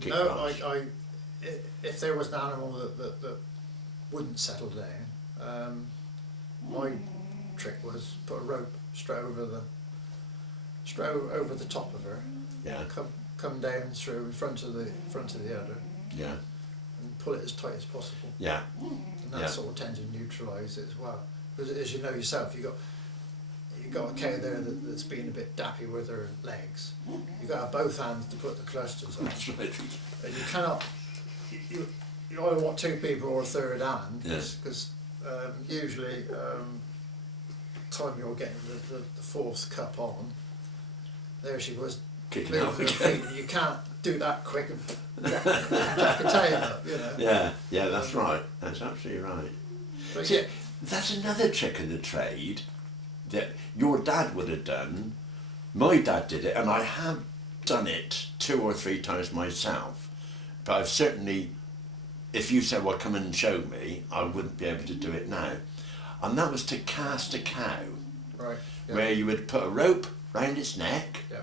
kick No, bars? if there was an animal that wouldn't settle down, my trick was put a rope straight over the top of her, Yeah. come down through in front of the udder, Yeah. and pull it as tight as possible. Yeah. And that Yeah. sort of tends to neutralise it as well. Because as you know yourself, you've got a cow there that's been a bit dappy with her legs. You've got to have both hands to put the clusters on. That's right. And you cannot, you either want 2 people or a third hand, Yes. because usually time you're getting the 4th cup on, there she was Kicking off moving her again. feet, and you can't do that quick and jack a tail up, you know. Yeah, that's right. That's absolutely right. But See, yeah, that's another trick of the trade that your dad would have done. My dad did it, and I have done it 2 or 3 times myself. But I've certainly, if you said, well, come and show me, I wouldn't be able to do it now. And that was to cast a cow, right. Yeah. where you would put a rope round its neck, Yeah.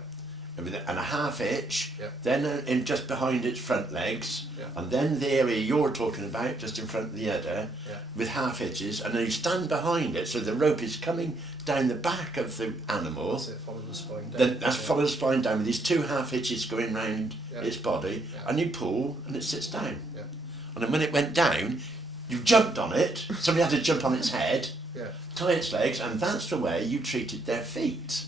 and a half hitch, Yeah. then in just behind its front legs, Yeah. and then the area you're talking about, just in front of the udder, Yeah. with half hitches, and then you stand behind it, so the rope is coming down the back of the animal. That's it, follow the spine down. Then that's Yeah. follow the spine down with these 2 half hitches going round Yeah. its body, Yeah. and you pull, and it sits down. Yeah. And then when it went down, you jumped on it. Somebody had to jump on its head, Yeah. tie its legs, and that's the way you treated their feet.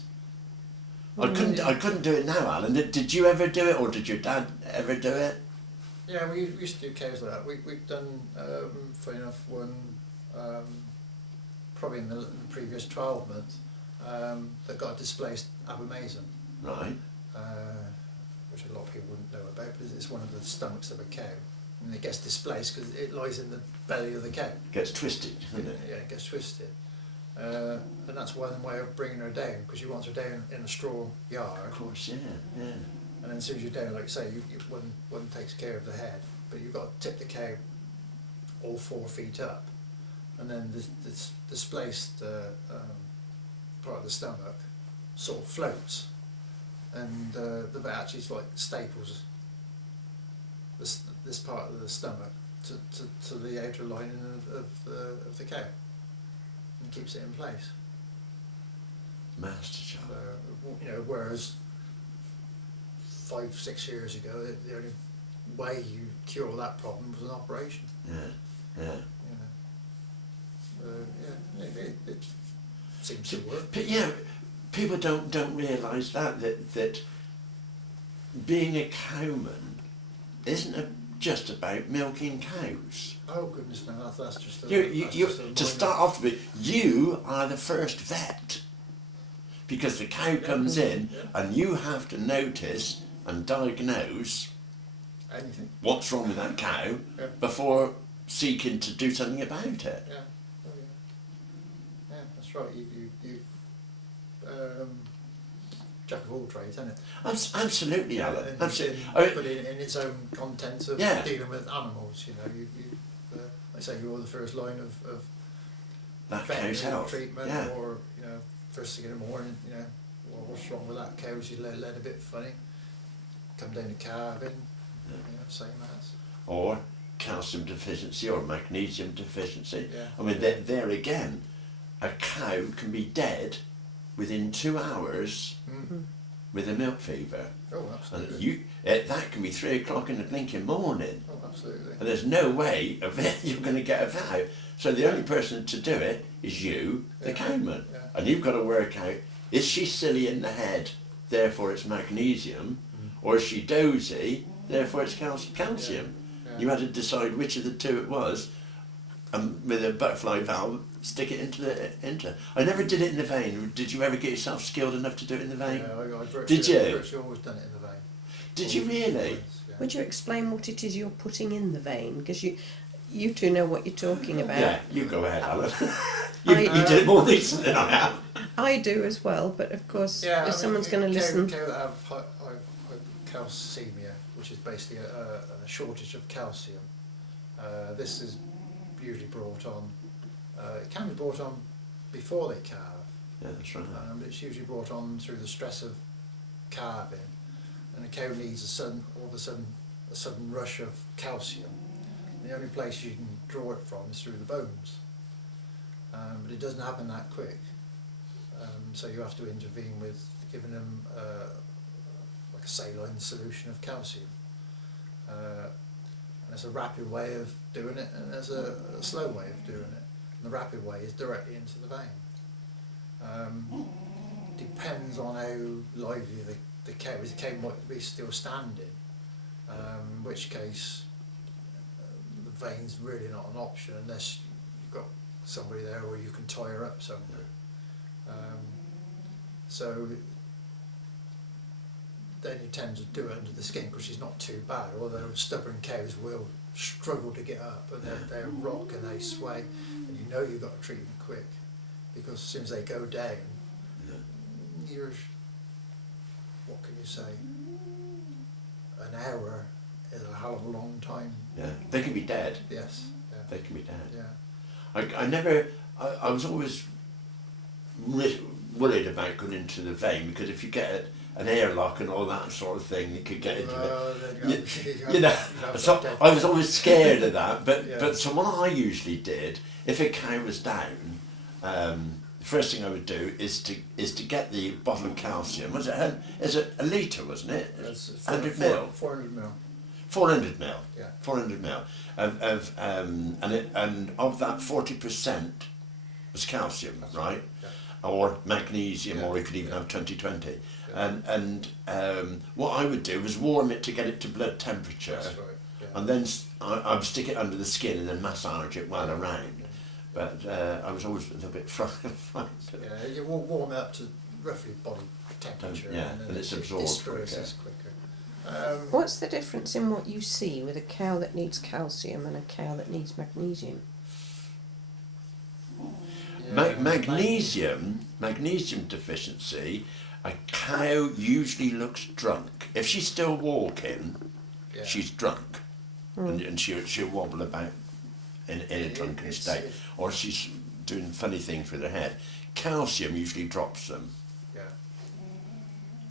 I couldn't do it now, Alan. Did you ever do it, or did your dad ever do it? Yeah, we used to do cows like that. We've done, funny enough, one probably in the previous 12 months that got a displaced abomasum, Right. which a lot of people wouldn't know about, because it's one of the stomachs of a cow, and it gets displaced because it lies in the belly of the cow. Gets twisted, doesn't it? Yeah, it gets twisted. And that's one way of bringing her down, because you want her down in a straw yard. Of course, yeah. And then as soon as you're down, like you say, one takes care of the head, but you've got to tip the cow all 4 feet up, and then this displaced part of the stomach sort of floats, and the vet actually like staples this part of the stomach to the outer lining of the cow, and keeps it in place. Master job. You know, whereas 5-6 years ago, the only way you cure that problem was an operation. Yeah. You know, it seems to work. But yeah, people don't realise that being a cowman isn't just about milking cows. Oh goodness, no, that's just a, To start off with, you are the first vet, because the cow comes in and you have to notice and diagnose anything what's wrong with that cow before seeking to do something about it. Yeah, oh yeah, that's right. You jack of all trades, isn't it? Absolutely, Alan. And Absolutely. But in its own content of dealing with animals, you know, you like I say, you're the first line of That cow's health. treatment, Yeah. or you know, first thing in the morning, you know, well, what's wrong with that cow? She's led a bit funny. Come down to calving, you know, same as. Or calcium deficiency or magnesium deficiency. Yeah. I mean, there again, a cow can be dead within 2 hours with a milk fever. Oh, absolutely. And that can be 3 o'clock in the blinking morning. Oh, absolutely. And there's no way of it you're going to get a vet out. So the only person to do it is you, the cowman. Yeah. And you've got to work out, is she silly in the head, therefore it's magnesium, or is she dozy, therefore it's calcium? Yeah. You had to decide which of the two it was, and with a butterfly valve, stick it into. I never did it in the vein. Did you ever get yourself skilled enough to do it in the vein? Yeah, I Did you? I've virtually always done it in the vein. Did you really? Always, yeah. Would you explain what it is you're putting in the vein? Because you two know what you're talking about. Yeah, you go ahead, Alan. you I- did it more recent than I have. I do as well, but of course, Yeah, if someone's going to listen, Cow that have hypocalcemia, which is basically a shortage of calcium. This is usually brought on. It can be brought on before they calve, Yeah, that's right. but it's usually brought on through the stress of calving, and a cow needs all of a sudden rush of calcium. And the only place you can draw it from is through the bones, but it doesn't happen that quick. So you have to intervene with giving them like a saline solution of calcium. And there's a rapid way of doing it, and there's a slow way of doing it. And the rapid way is directly into the vein. Depends on how lively the cow is. The cow might be still standing, in which case the vein's really not an option unless you've got somebody there where you can tie her up somewhere. So then you tend to do it under the skin because she's not too bad, although stubborn cows will struggle to get up, and they rock and they sway, and you know you've got to treat them quick, because as soon as they go down, you're, what can you say, an hour is a hell of a long time. Yeah, they can be dead. Yes. Yeah. They can be dead. Yeah. I was always worried about going into the vein, because if you get an airlock and all that sort of thing, you could get into it. You know, so I was always scared of that. But so what I usually did, if a cow was down, the first thing I would do is to get the bottle of calcium. Was it? Is it a litre? Wasn't it? 100 ml. 400 ml. 400 ml. Yeah. 400 ml and of that 40% was calcium, right? Yeah. Or magnesium, or you could even have 20-20. And what I would do was warm it to get it to blood temperature. That's right. Yeah. And then I would stick it under the skin and then massage it while around. But I was always a little bit frightened. Yeah, you warm it up to roughly body temperature, and it's absorbed disperses quicker. what's the difference in what you see with a cow that needs calcium and a cow that needs magnesium? Magnesium deficiency, a cow usually looks drunk. If she's still walking, she's drunk, and she'll wobble about in a drunken state, or she's doing funny things with her head. Calcium usually drops them. Yeah.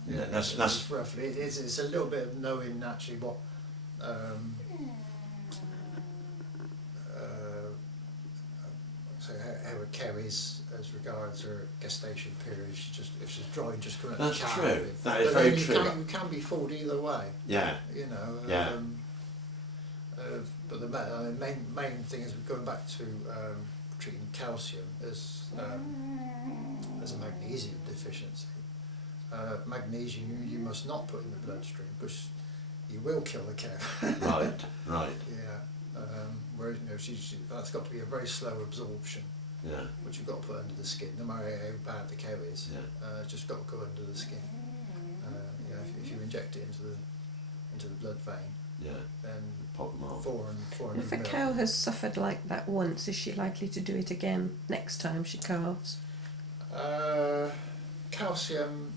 Yeah, that's roughly. It's a little bit of knowing actually what. So how a cow is as regards her gestation period. If she's dry, just coming out that's the calf. true. That is very true. You can be fooled either way. Yeah. You know. Yeah. But the main thing is going back to treating calcium as a magnesium deficiency. Magnesium you must not put in the bloodstream because you will kill the cow. Right. Yeah. Whereas that's got to be a very slow absorption. Yeah. Which you've got to put under the skin, no matter how bad the cow is. Yeah. It's just got to go under the skin. If you inject it into the blood vein, then pop them off. 400 If a mil. cow has suffered like that once, is she likely to do it again next time she calves? Calcium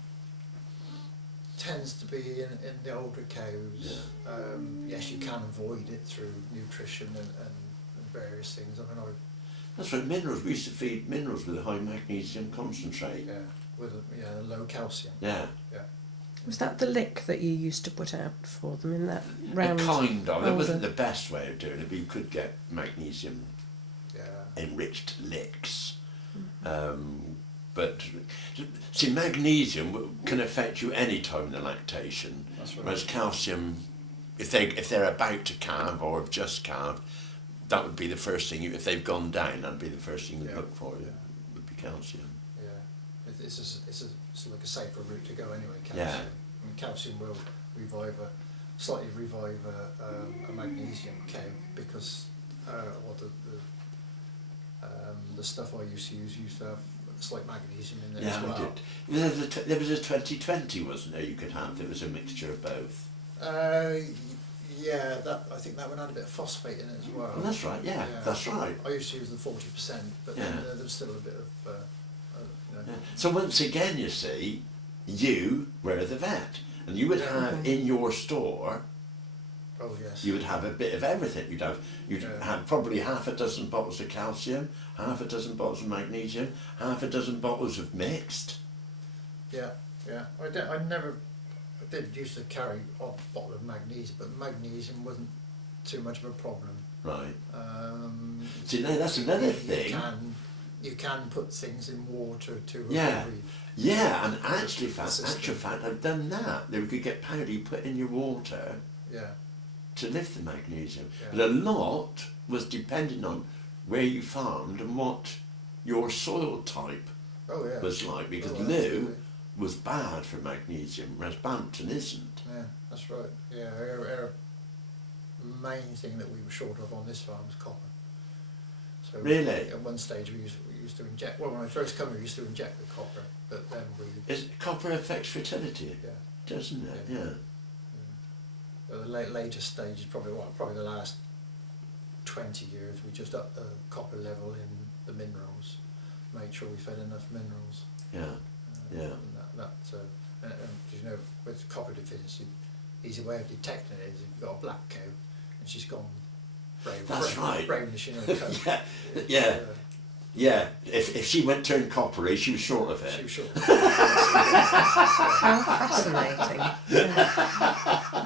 tends to be in the older cows. Yes, you can avoid it through nutrition and various things. I mean, that's right. Minerals. We used to feed minerals with a high magnesium concentrate. with low calcium. Yeah. Was that the lick that you used to put out for them in that round? Kind of. It wasn't the best way of doing it, but you could get magnesium enriched licks. But see, magnesium can affect you any time in the lactation, whereas calcium, if they're about to calve or have just calved, that would be the first thing. If they've gone down, that'd be the first thing you'd look for. Would be calcium. Yeah, it's like a safer route to go anyway. Calcium. Yeah. I mean, calcium will slightly revive a magnesium cow because the stuff I used to have slight magnesium in there as well. I did. There was a 2020, wasn't there? You could have. There was a mixture of both. Yeah, I think that one had a bit of phosphate in it as well. Oh, that's right. Yeah, that's right. I used to use the 40%, but then there was still a bit of. So once again, you see, you were the vet, and you would have in your store. Oh yes. You would have a bit of everything. You'd have probably half a dozen bottles of calcium, half a dozen bottles of magnesium, half a dozen bottles of mixed. Yeah. I did used to carry a bottle of magnesium, but magnesium wasn't too much of a problem. Right. See, now that's another thing. You can put things in water to avoid. Yeah, and actual fact, I've done that. They could get powder you put in your water. Yeah. To lift the magnesium, but a lot was depending on where you farmed and what your soil type was like, because Lou was bad for magnesium, whereas Bampton isn't. Yeah, that's right. Yeah, our main thing that we were short of on this farm was copper. So really? At one stage we used to inject. Well, when I first came, we used to inject the copper, but then copper affects fertility? Yeah. Doesn't it? Yeah. The later stage is probably the last 20 years. We just upped the copper level in the minerals, made sure we fed enough minerals. Yeah. And with copper deficiency, easy way of detecting it is if you've got a black cow and she's gone brownish in her coat. Yeah. If she turned coppery, she was short of it. She was short. How fascinating. Yeah.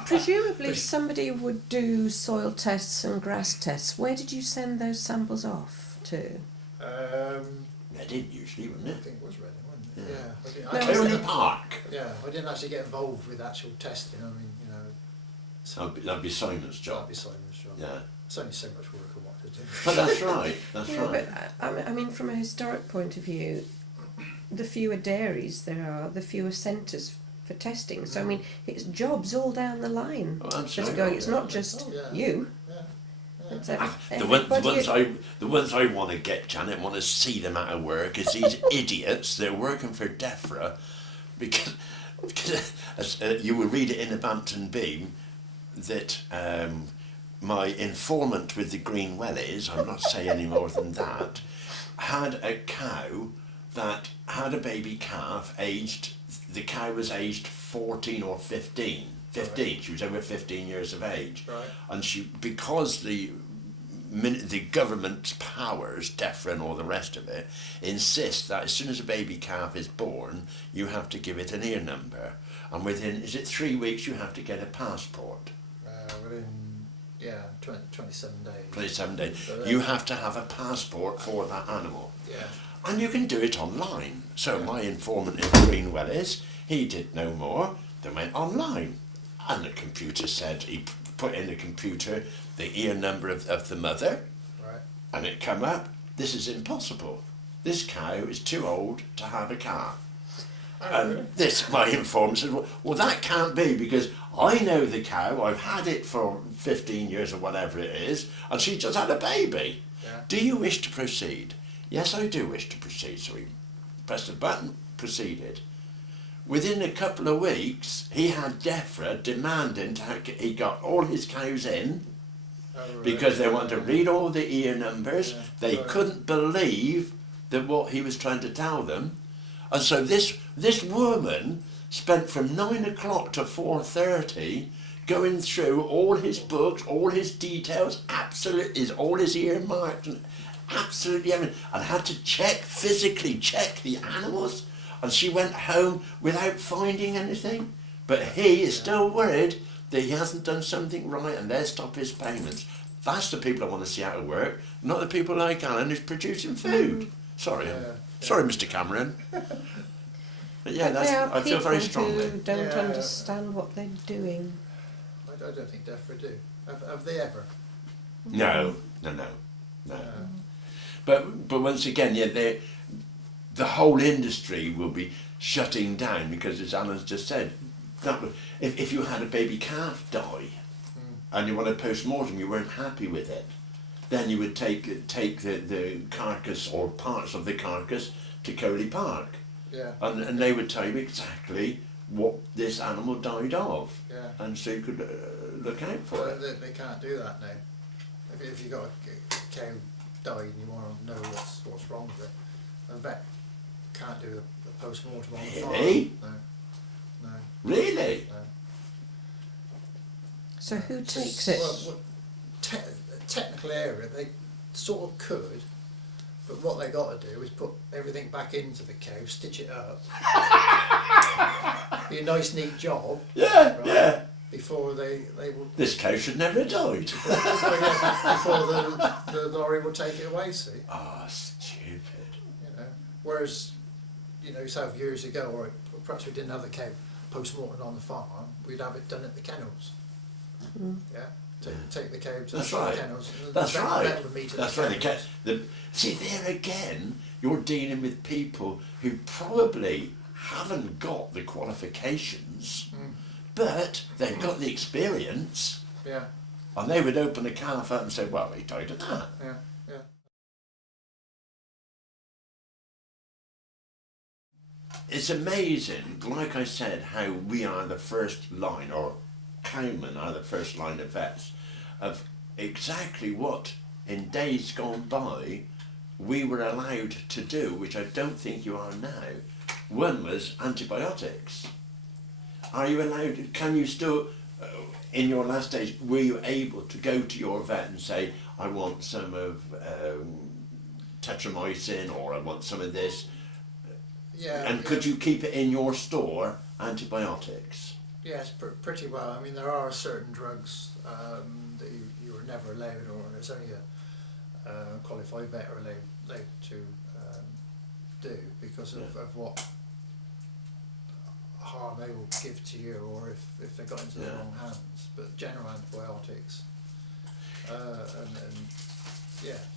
Presumably somebody would do soil tests and grass tests. Where did you send those samples off to? Reading usually, wasn't it? I think it was Reading, wasn't it? Coley Park. Yeah, I didn't actually get involved with actual testing. I mean, that'd be Simon's job. That'd be Simon's job. Yeah. There's only so much work I want to do. But that's right. That's right. But I mean, from a historic point of view, the fewer dairies there are, the fewer centres for testing. So I mean, it's jobs all down the line. Oh, absolutely. Going. It's not just you. It's the ones I want to get, Janet, want to see them out of work is these idiots. They're working for DEFRA because you will read it in the Bampton Beam that my informant with the green wellies, I'm not saying any more than that, had a cow that had a baby calf the cow was aged 14 or 15. 15, she was over 15 years of age. Right. And because the the government powers, DEFRA and all the rest of it, insist that as soon as a baby calf is born, you have to give it an ear number. And within, is it 3 weeks, you have to get a passport? Within, 27 days. 27 days. You have to have a passport for that animal. Yeah. And you can do it online. So my informant in Greenwell he did no more than went online. And the computer said, he put in the computer the ear number of the mother, right. And it come up, this is impossible. This cow is too old to have a calf. And my informant said, well, that can't be, because I know the cow, I've had it for 15 years or whatever it is, and she just had a baby. Yeah. Do you wish to proceed? Yes, I do wish to proceed. So he pressed the button, proceeded. Within a couple of weeks, he had DEFRA demanding he got all his cows in, because they wanted to read all the ear numbers. Yeah. They couldn't believe that what he was trying to tell them. And so this woman spent from 9 o'clock to 4:30 going through all his books, all his details, all his ear marks, and absolutely everything, and had to physically check the animals. And she went home without finding anything. But he is still worried that he hasn't done something right, and they'll stop his payments. That's the people I want to see out of work, not the people like Alan who's producing food. Sorry. Sorry, Mr. Cameron. But yeah, I feel very strongly. Who don't understand what they're doing. I don't think DEFRA do. Have they ever? No. But once again, the whole industry will be shutting down, because, as Alan's just said, if you had a baby calf die and you want a post-mortem, you weren't happy with it, then you would take the carcass or parts of the carcass to Coley Park. Yeah. And they would tell you exactly what this animal died of. Yeah. And so you could look out for it. They can't do that now. If you've got a cow died and you want to know what's wrong with it, a vet can't do the post-mortem on the farm. Really? No. Really? No. So who takes it? Well, technical area, they sort of could, but what they got to do is put everything back into the cow, stitch it up. Be a nice, neat job. Yeah, right, yeah. Before they will. This cow should never have died. Before the lorry will take it away. See. Oh, stupid. Whereas, so years ago, or perhaps we didn't have the cow post-mortem on the farm, we'd have it done at the kennels. Yeah. Take the cow to the kennels. That's right. That's right. See, there again, you're dealing with people who probably haven't got the qualifications, but they've got the experience. Yeah. And they would open a calf up and say, well, he died of that. Yeah. It's amazing, like I said, how we are the first line, or cowmen are the first line of vets, of exactly what in days gone by we were allowed to do, which I don't think you are now. One was antibiotics. Are you allowed, can you still, in your last days, were you able to go to your vet and say, I want some of tetramycin, or I want some of this? Yeah. And could you keep it in your store, antibiotics? Yes, pretty well. I mean, there are certain drugs that you were never allowed, or there's only a qualified vet are allowed to do, because of what harm they will give to you, or if they got into the wrong hands. But general antibiotics and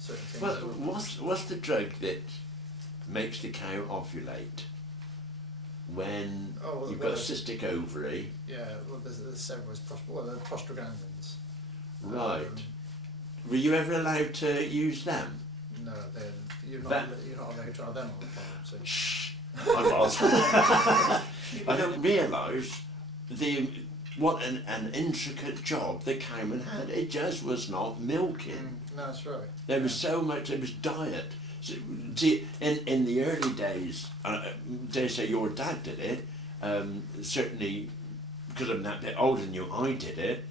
certain things. Well, what's the drug that makes the cow ovulate when you've got a cystic ovary? Yeah, well, there's several. The Prostaglandins. Right. Were you ever allowed to use them? No, you're not allowed to try them on the farm. So. Shh. I was. I don't realise what an intricate job the cowman had. It just was not milking. No, that's right. There was so much. It was diet. So, see, in the early days, dare say your dad did it. Certainly, because I'm that bit older than you, I did it.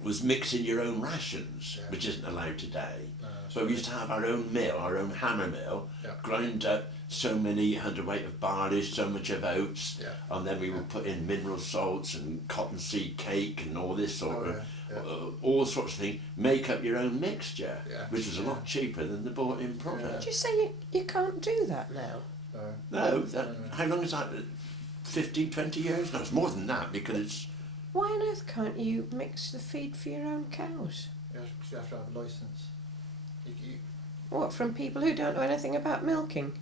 was mixing your own rations, Yeah. which isn't allowed today. No, that's But we right. used to have our own mill, our own hammer mill, Yeah. grind up so many hundredweight of barley, so much of oats, Yeah. and then we would put in mineral salts and cottonseed cake and all this sort of, yeah. all sorts of things. Make up your own mixture, Yeah. which was a lot cheaper than the bought-in product. Did you say you can't do that now? No, how long is that? 15, 20 years? No, it's more than that because it's... Why on earth can't you mix the feed for your own cows? You have to have a licence. What, from people who don't know anything about milking?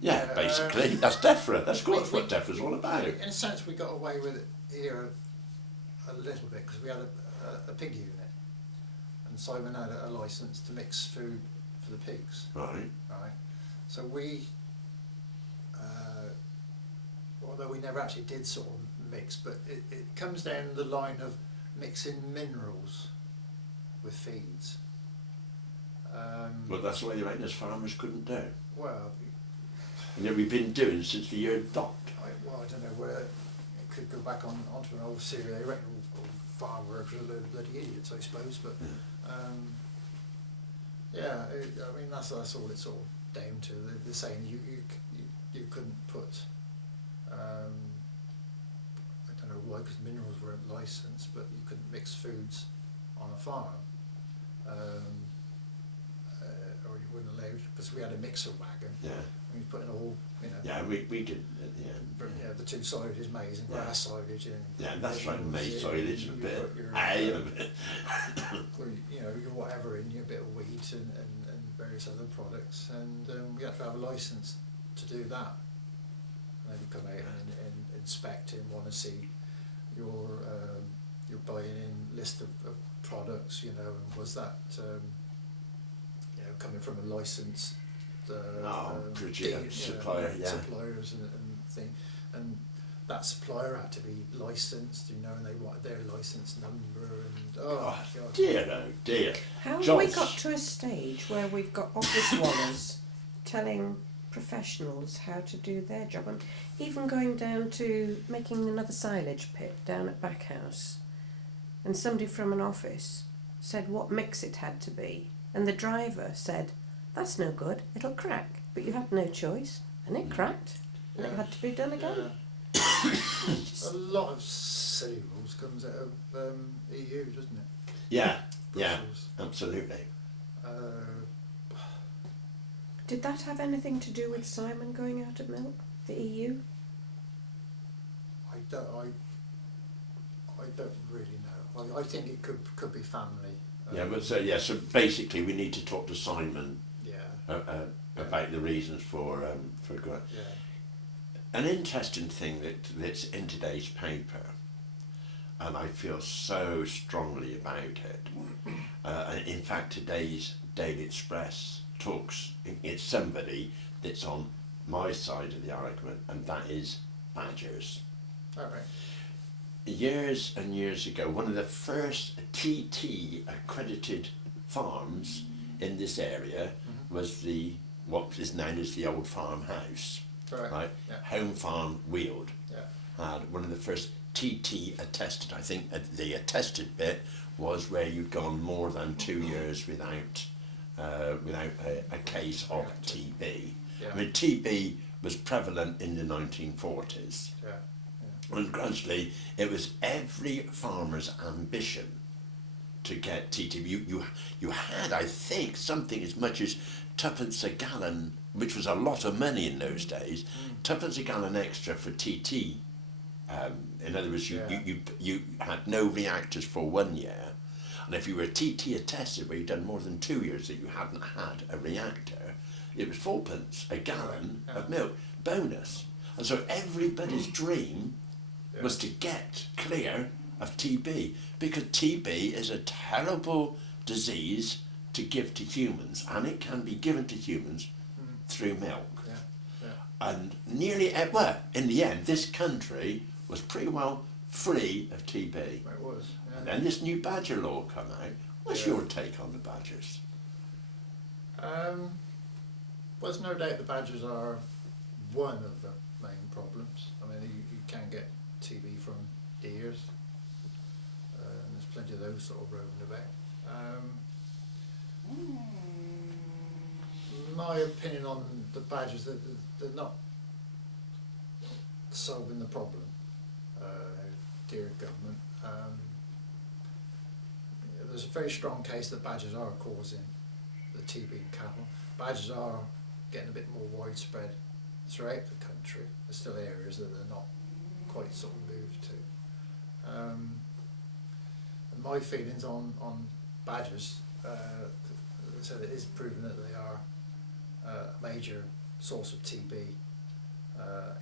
Yeah, basically. That's DEFRA. That's of course what DEFRA's all about. In a sense, we got away with it here a little bit because we had a pig unit, and Simon had a licence to mix food for the pigs. Right. Right. So we, although we never actually did sort of mix, but it comes down the line of mixing minerals with feeds. Well, that's what the Witness farmers couldn't do. Well, And that we've been doing since the year dot. I don't know where it could go back onto an old series. They reckon all farm workers are a load of bloody idiots, I suppose. But I mean that's all it's all down to. They're saying you couldn't put. I don't know why, because minerals weren't licensed, but you couldn't mix foods on a farm. Or you weren't allowed because we had a mixer wagon. Yeah. And we put in all, you know. Yeah, we did at the end. From, Yeah. the two silage maize and grass silage and Yeah, that's right, maize silage and a bit put your, of hay and a bit. or, you know, your whatever in, your bit of wheat and various other products, and we had to have a licence to do that. And then you come out and inspect and want to see your buying in list of products, you know, and was that coming from a licensed supplier, yeah. suppliers and thing, and that supplier had to be licensed, you know, and they wanted their license number and Oh, God. dear, oh dear. How have Josh. we got to a stage where we've got office wallers telling professionals how to do their job, and even going down to making another silage pit down at Backhouse, and somebody from an office said what mix it had to be, and the driver said, that's no good, it'll crack, but you had no choice, and it cracked, and it had to be done again. A lot of silly rules comes out of EU, doesn't it? Yeah, Brussels. absolutely. Did that have anything to do with Simon going out of milk, the E EU? I don't really know. I think it could be family. Yeah, but so basically we need to talk to Simon Yeah. about the reasons for going. Yeah. An interesting thing that's in today's paper, and I feel so strongly about it. And in fact, today's Daily Express it's somebody that's on my side of the argument, and that is badgers. All right. Years and years ago, one of the first TT accredited farms in this area was what is known as the old farmhouse. Right? Yeah. Home Farm Weald Yeah. had one of the first TT attested. I think the attested bit was where you'd gone more than 2 years without a case of TB. Yeah. I mean, TB was prevalent in the 1940s. Yeah. And gradually, it was every farmer's ambition to get TB. You had, I think, something as much as twopence a gallon, which was a lot of money in those days, twopence a gallon extra for TT. In other words, you had no reactors for 1 year. And if you were TT attested, where you'd done more than 2 years that you hadn't had a reactor, it was 4p a gallon of milk, bonus. And so everybody's dream was to get clear of TB, because TB is a terrible disease to give to humans, and it can be given to humans through milk. And nearly, in the end, this country was pretty well free of TB. It was. Yeah. And then this new badger law come out. What's your take on the badgers? Well, there's no doubt the badgers are one of the main problems. I mean, you can get TB from deers. And there's plenty of those sort of roaming about. My opinion on the badgers, they're not solving the problem, dear government. There's a very strong case that badgers are causing the TB in cattle. Badgers are getting a bit more widespread throughout the country. There's still areas that they're not quite sort of moved to. And my feelings on badgers, as I said, it is proven that they are a major source of TB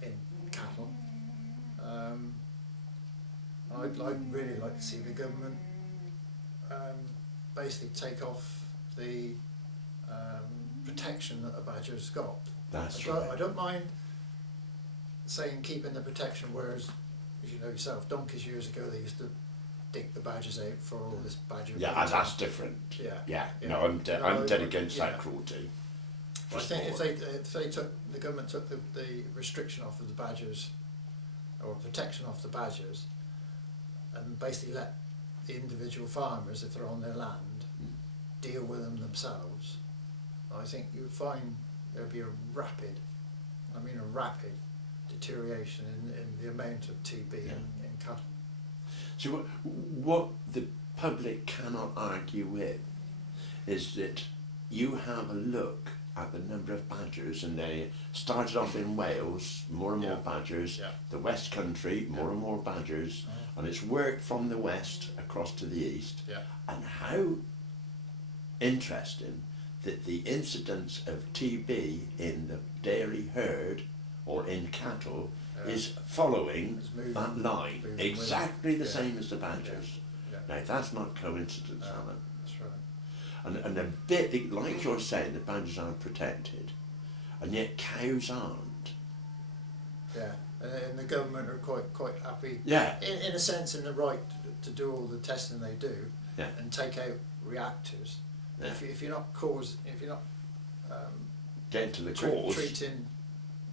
in cattle. I'd really like to see the government basically take off the protection that a badger's got. That's right. I don't mind saying keeping the protection, whereas, as you know yourself, donkeys years ago they used to dig the badgers out for all this badger. Yeah, that's different. Yeah. No, I'm dead against that cruelty. I think if they took, the government took the restriction off of the badgers, or protection off the badgers, and basically let the individual farmers, if they're on their land, deal with them themselves, I think you would find there would be a rapid deterioration in the amount of TB in cattle. So what the public cannot argue with is that you have a look at the number of badgers, and they started off in Wales, more and more badgers, the West Country, more and more badgers, and it's worked from the west across to the east, and how interesting that the incidence of TB in the dairy herd or in cattle is following that line, exactly the same as the badgers. Now that's not coincidence, Alan. That's right. And a bit, like you're saying, the badgers aren't protected, and yet cows aren't. Yeah, and the government are quite happy. Yeah. In a sense, in the right to do all the testing they do, Yeah. and take out reactors. Yeah. If you're not Getting to the cause. treating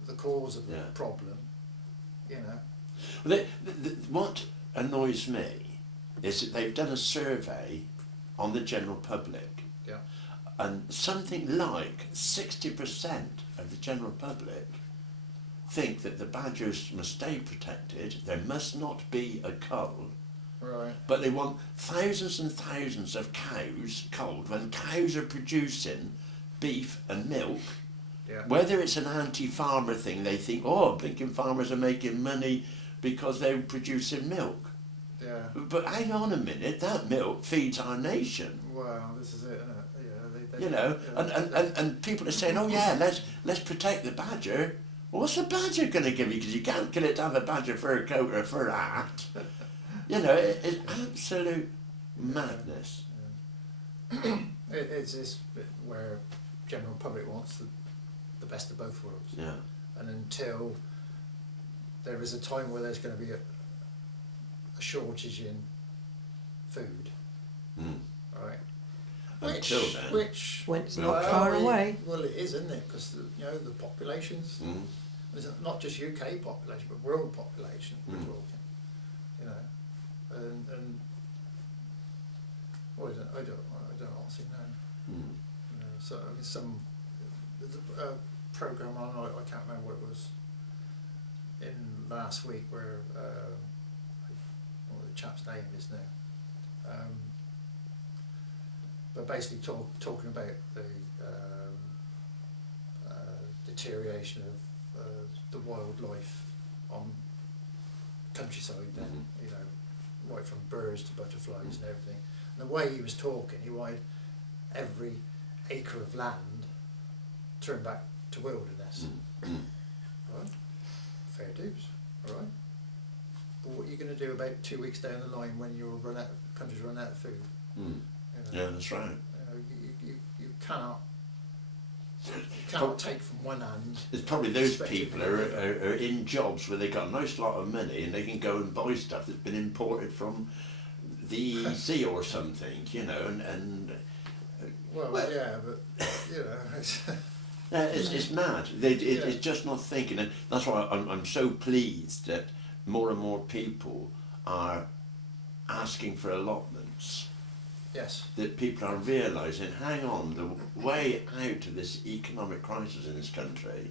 the cause of the Yeah. problem, you know. Well, what annoys me is that they've done a survey on the general public, and something like 60% of the general public think that the badgers must stay protected, there must not be a cull, Right. but they want thousands and thousands of cows culled when cows are producing beef and milk. Yeah. Whether it's an anti-farmer thing, they think, oh, blinking farmers are making money because they're producing milk. Yeah. But hang on a minute, that milk feeds our nation. Well, this is it, isn't it? You know, and people are saying, oh yeah, let's protect the badger. Well, what's the badger going to give you? Because you can't kill it to have a badger fur coat or a fur hat. You know, it's absolute madness. It's where general public wants the best of both worlds. Yeah. And until there is a time where there's going to be a shortage in food, right? Until then. Which When it's not far away. Well, it is, isn't it? Because the populations, it's not just UK population, but world population. We're talking, and well, I don't honestly know. So I mean, there's a program on, I can't remember what it was, in last week, where what the chap's name is now. But basically talking about the deterioration of the wildlife on countryside then, right from birds to butterflies and everything. And the way he was talking, he wanted every acre of land turned back to wilderness. Right? Fair dues, alright? But what are you going to do about 2 weeks down the line when your country's run out of food? Yeah, that's right. You cannot take from one hand. It's probably those people are in jobs where they got a nice lot of money and they can go and buy stuff that's been imported from the EC or something, and well, yeah, but it's mad. It's just not thinking, and that's why I'm so pleased that more and more people are asking for allotments. Yes. That people are realising, hang on, the way out of this economic crisis in this country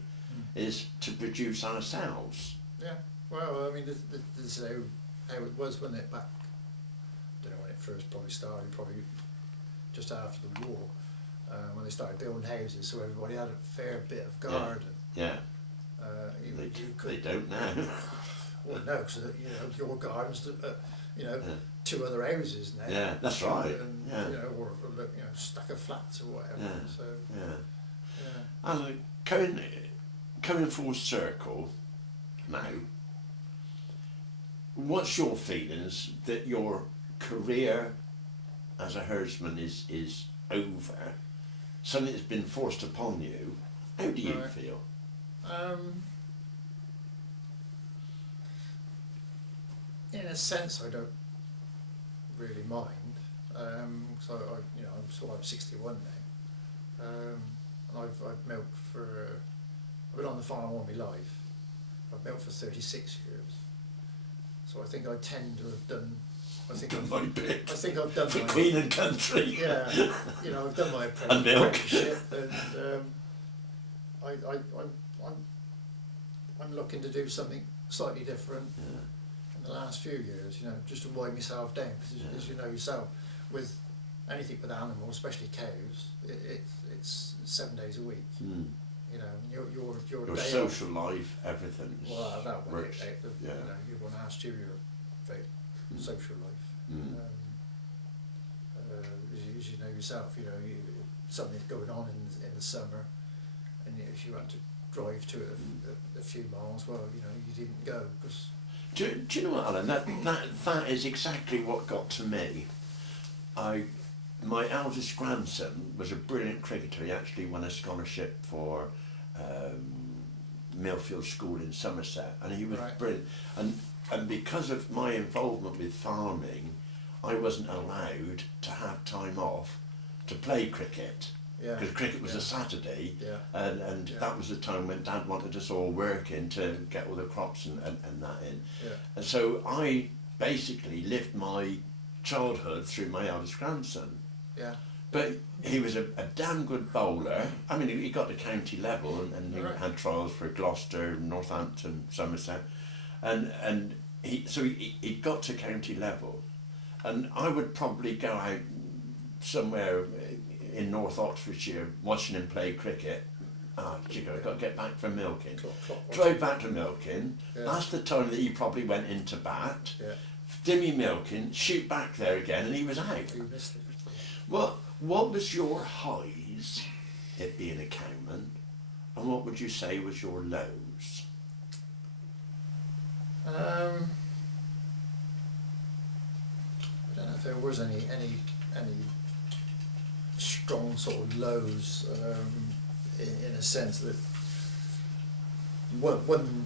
is to produce ourselves. Yeah. Well, I mean, this is how it was, wasn't it? Back, I don't know when it first probably started, probably just after the war, when they started building houses, so everybody had a fair bit of garden. Yeah. They don't now. Well, no, because your garden's two other houses now. Yeah, that's right. And, or stack of flats or whatever. Yeah. So Yeah. And coming full circle now, what's your feelings that your career as a herdsman is over? Something that's been forced upon you. How do you feel? In a sense, I don't really mind. So I'm 61 now, and I've milked for. I've been on the farm all my life. I've milked for 36 years. So I think I tend to have done. I think I've done for my Queen and Country. Yeah, I've done my and milk. apprenticeship, and I'm looking to do something slightly different. Yeah. In the last few years, just to wind myself down, because as you know yourself, with anything with animals, especially cows, it's 7 days a week. Mm. Your Your day social off, life, everything. well, that one, works. Everyone asked you about social life. Mm. As you know yourself, something's going on in the summer, and if you had to drive to it a few miles, well, you didn't go because. Do you know what, Alan? That is exactly what got to me. My eldest grandson was a brilliant cricketer. He actually won a scholarship for Millfield School in Somerset, and he was brilliant. And because of my involvement with farming, I wasn't allowed to have time off to play cricket. Because cricket was a Saturday, and that was the time when Dad wanted us all working to get all the crops and that in. Yeah. And so I basically lived my childhood through my eldest grandson. Yeah. But he was a damn good bowler. I mean, he got to county level and he had trials for Gloucester, Northampton, Somerset, and he got to county level, and I would probably go out somewhere in North Oxfordshire watching him play cricket. I've got to get back from milking. Drove back to milking. Yeah. That's the time that he probably went into bat. Yeah. Dimmy milking, shoot back there again, and he was out. You missed it. What was your highs at being a cowman, and what would you say was your lows? I don't know if there was any strong sort of lows, in a sense that one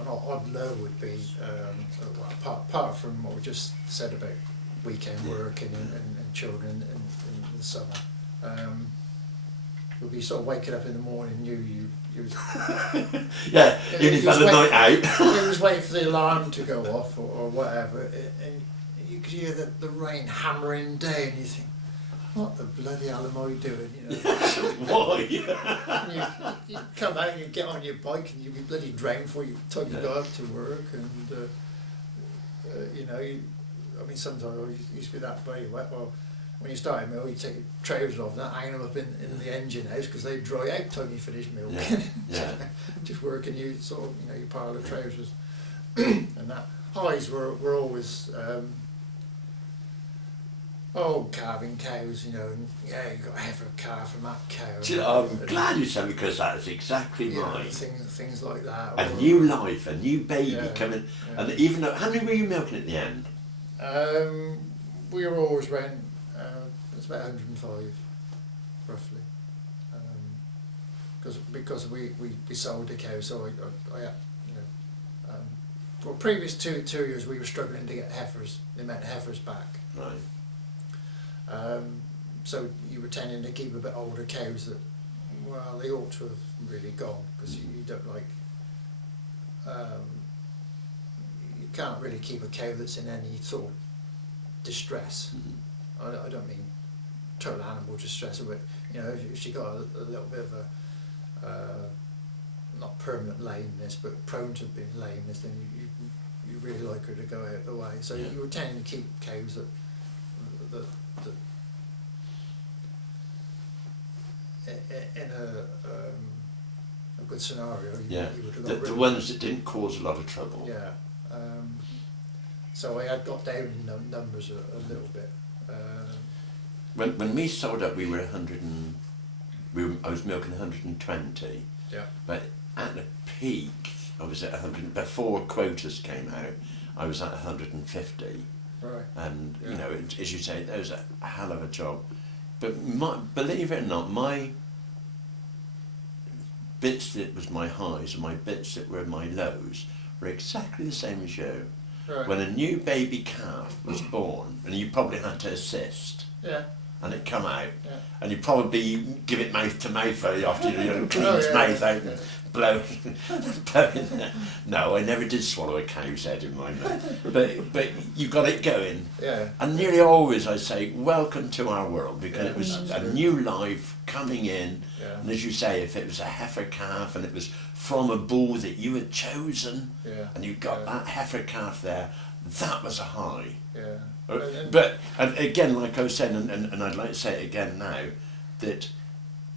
an odd low would be, apart from what we just said about weekend working and children in the summer, would be sort of waking up in the morning, knew you was yeah, you'd had a night out. You was waiting for the alarm to go off or whatever, and you could hear the rain hammering down, and you think, what the bloody hell am I doing? Why? And you come out and you get on your bike and you'd be bloody drowned before you go up to work, and I mean, sometimes it used to be that way. Well, when you start mill, you take your trousers off and that, hang them up in the engine house because they dry out time you finish milking. Just working you sort of, your pile of trousers. And that highs were always calving cows, and you got a heifer calf from that cow. I'm glad you said, because that's exactly mine. Things like that. A new life, a new baby coming, and even though, how many were you milking at the end? We were always around, it's about 105, roughly. Because we sold the cow, so well, previous two years we were struggling to get heifers, the amount of heifers back. Right. So you were tending to keep a bit older cows that, well, they ought to have really gone, because you don't like, can't really keep a cow that's in any sort of distress. I don't mean total animal distress, but you know, if she got a little bit of a not permanent lameness, but prone to being lameness, then you really like her to go out of the way. So you were tending to keep cows that in a good scenario. You would have got rid the of ones that didn't cause a lot of trouble. Yeah. So I had got down in numbers a little bit. When we sold up, we were I was milking 120. Yeah. But at the peak, I was at 100. Before quotas came out, I was at 150. Right. And you know, as you say, that was a hell of a job. But believe it or not, my bits that was my highs and my bits that were my lows were exactly the same as you. Right. When a new baby calf was born, and you probably had to assist. Yeah. And it come out, Yeah. and you probably give it mouth to mouth very often, you know, clean its mouth out and blow in there. No, I never did swallow a cow's head in my mouth, but you got it going. Yeah. And nearly always I say, welcome to our world, because it was a new life coming in, and as you say, if it was a heifer calf and it was from a bull that you had chosen, and you got that heifer calf there, that was a high. Yeah. But and again, like I was saying, and I'd like to say it again now, that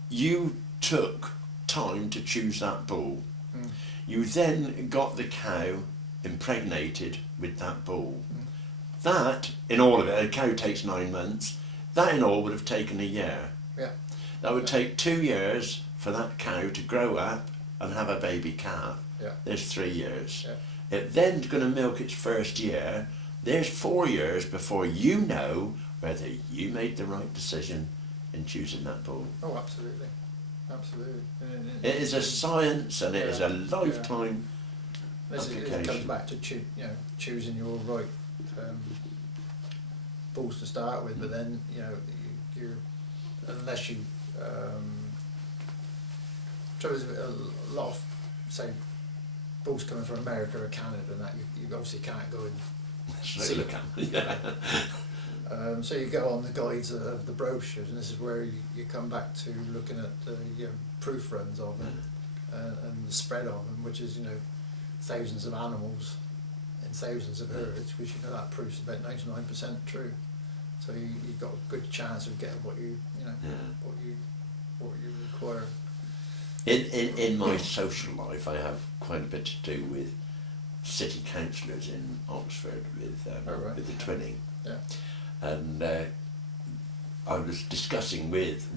you took time to choose that bull. You then got the cow impregnated with that bull. That, in all of it, a cow takes 9 months, that in all would have taken a year. Yeah. That would take 2 years for that cow to grow up and have a baby calf. Yeah. There's 3 years. Yeah. It then's going to milk its first year. There's 4 years before you know whether you made the right decision in choosing that bull. Oh, absolutely. Absolutely. It is a science, and it is a lifetime application. It comes back to choosing your right bulls to start with, but then you're unless you trouble is a lot of say bulls coming from America or Canada and that you obviously can't go and see them. So you go on the guides of the brochures, and this is where you come back to looking at the proof runs of it and the spread of them, which is thousands of animals in thousands of herds, which that proof's about 99% true. So you've got a good chance of getting what you require. In my social life, I have quite a bit to do with city councillors in Oxford with the twinning. Yeah. And I was discussing with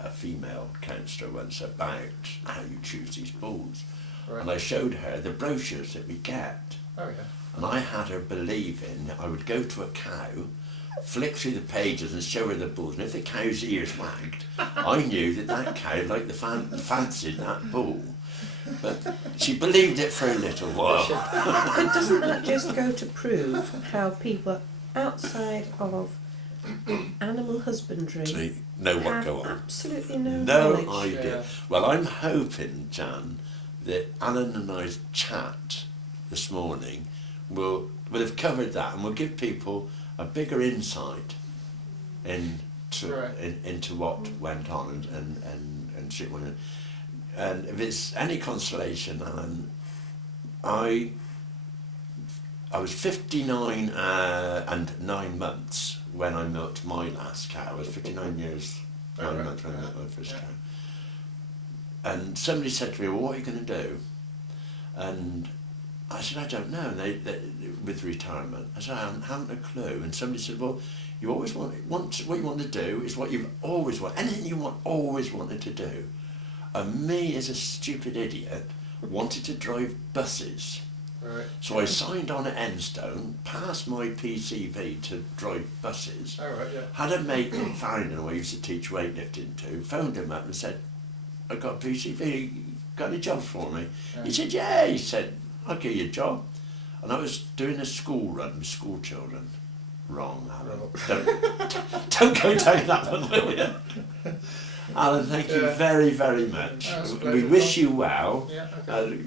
a female councillor once about how you choose these bulls. Right. And I showed her the brochures that we get. Oh, yeah. And I had her believing I would go to a cow, flick through the pages and show her the bulls, and if the cow's ears wagged, I knew that cow liked fancied that bull. But she believed it for a little while. But doesn't that just go to prove how people outside of animal husbandry know what have go on? Absolutely no knowledge. idea. Yeah. Well, I'm hoping, Jan, that Alan and I's chat this morning will have covered that and will give people a bigger insight into what went on and shit went on. And if it's any consolation, Alan, I was 59 and 9 months when I milked my last cow. I was 59 years, 9 months when I milked my first cow. And somebody said to me, well, what are you going to do? And I said, I don't know, with retirement. I said, I haven't a clue. And somebody said, well, you always what you want to do is what you've always wanted, anything you always wanted to do. And me, as a stupid idiot, wanted to drive buses. Right. So I signed on at Enstone, passed my PCV to drive buses, had a mate in Farringdon who I used to teach weightlifting to, phoned him up and said, I've got a PCV, got any jobs for me? He said, yeah, he said, I'll give you a job. And I was doing a school run with school children. Wrong, Alan. Don't go down that one, will you? Alan, thank you very, very much. We wish you well. Yeah, okay.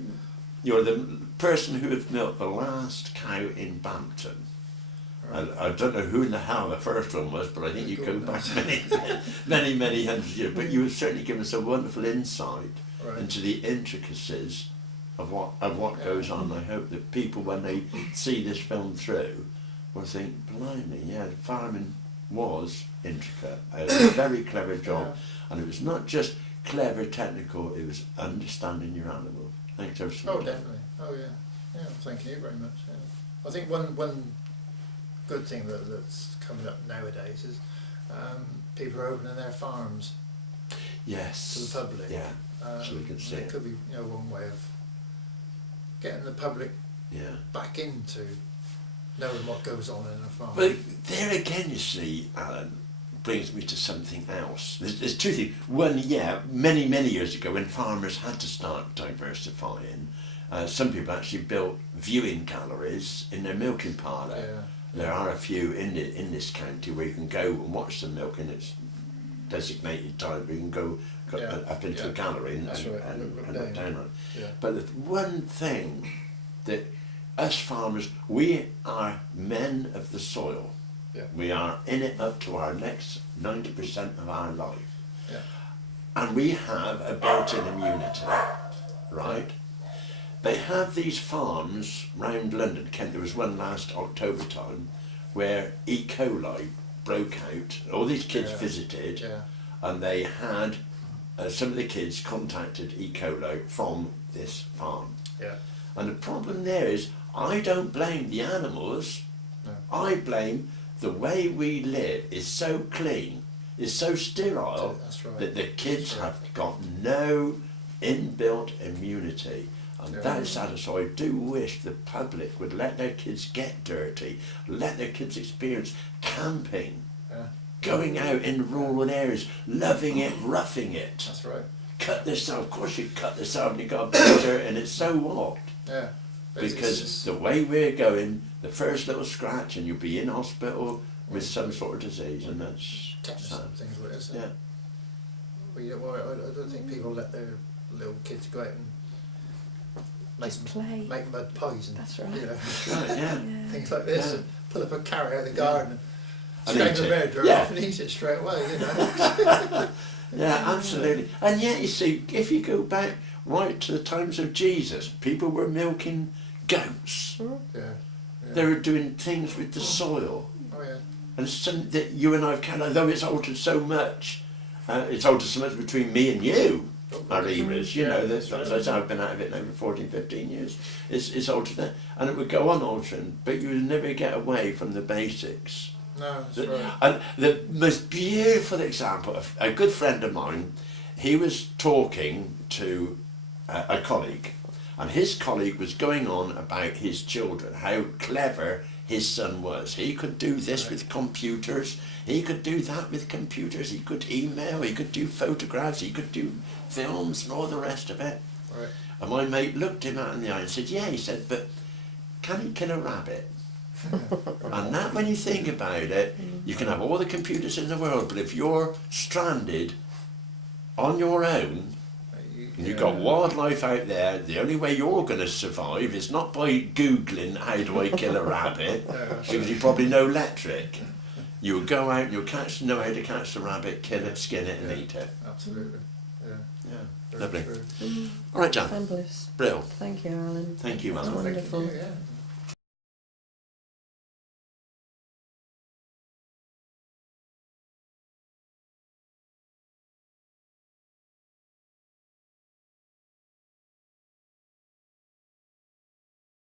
You're the person who had milked the last cow in Bampton. Right. I don't know who in the hell the first one was, but I think you go back many hundreds of years. But you were certainly given us a wonderful insight Right. into the intricacies of what goes on. I hope that people, when they see this film through, will think, blimey, yeah, farming was intricate. It was a very clever job, and it was not just clever technical, it was understanding your animal. Thanks ever so much. Oh, definitely. Oh, yeah. Yeah, thank you very much. Yeah. I think one good thing that's coming up nowadays is people are opening their farms Yes. to the public. Yeah. So we can see it it. could be one way of getting the public Yeah. back into knowing what goes on in a farm. But there again, you see, Alan, brings me to something else. There's two things. One, yeah, many years ago, when farmers had to start diversifying, some people actually built viewing galleries in their milking parlour. Yeah. There are a few in this county where you can go and watch the milking. It's designated time where you can go Yeah. up into Yeah. a gallery and That's right. and Look look down. down on it. Yeah. But the one thing that us farmers, we are men of the soil. Yeah. We are in it up to our next 90% of our life. Yeah. And we have a built-in immunity, right? They have these farms round London, Kent. There was one last October time where E. coli broke out. All these kids Yeah. visited, Yeah. and they had some of the kids contacted E. coli from this farm. Yeah. And the problem there is, I don't blame the animals. No. I blame the way we live is so clean, is so sterile, That's right. that the kids That's right. have got no inbuilt immunity. And Yeah. that is sad. So I do wish the public would let their kids get dirty, let their kids experience camping, Yeah. going out in rural areas, loving it, roughing it. That's right. Cut this out. Of course you cut this out and you got a bit of dirt in it, so what? Yeah. Because the way we're going, the first little scratch and you'll be in hospital with some sort of disease, and that's tetanus sad. and things like this. Yeah. Well, I don't think people let their little kids go out and Just play. make mud pies and That's right. you know, Right, yeah. Yeah. things like this, Yeah. and pull up a carrot out of the garden And and eat scrape the it. red dirt Yeah. off and eat it straight away. You know. Yeah, absolutely. And yet, you see, if you go back right to the times of Jesus, people were milking goats. Yeah. Yeah. They were doing things with the soil. Oh yeah. And some that you and I have kind of, though it's altered so much, it's altered so much between me and you, our eras, you know, that's I've been out of it now for 14, 15 years. It's altered that. And it would go on altering, but you would never get away from the basics. No, that's right. And the most beautiful example, of a good friend of mine, he was talking to a colleague, and his colleague was going on about his children, how clever his son was. He could do this with computers, he could do that with computers, he could email, he could do photographs, he could do films and all the rest of it. Right. And my mate looked him out in the eye and said, yeah, he said, but can he kill a rabbit? And that, when you think about it, you can have all the computers in the world, but if you're stranded on your own, and you've got wildlife out there, the only way you're going to survive is not by Googling how do I kill a rabbit, because you probably know electric. You'll go out and you'll know how to catch the rabbit, kill it, skin it and eat it. Absolutely. Yeah. Yeah, Very lovely. true. All right, Jan. Fabulous. Brill. Thank you, Alan. Thank you, That's Alan. wonderful. Yeah.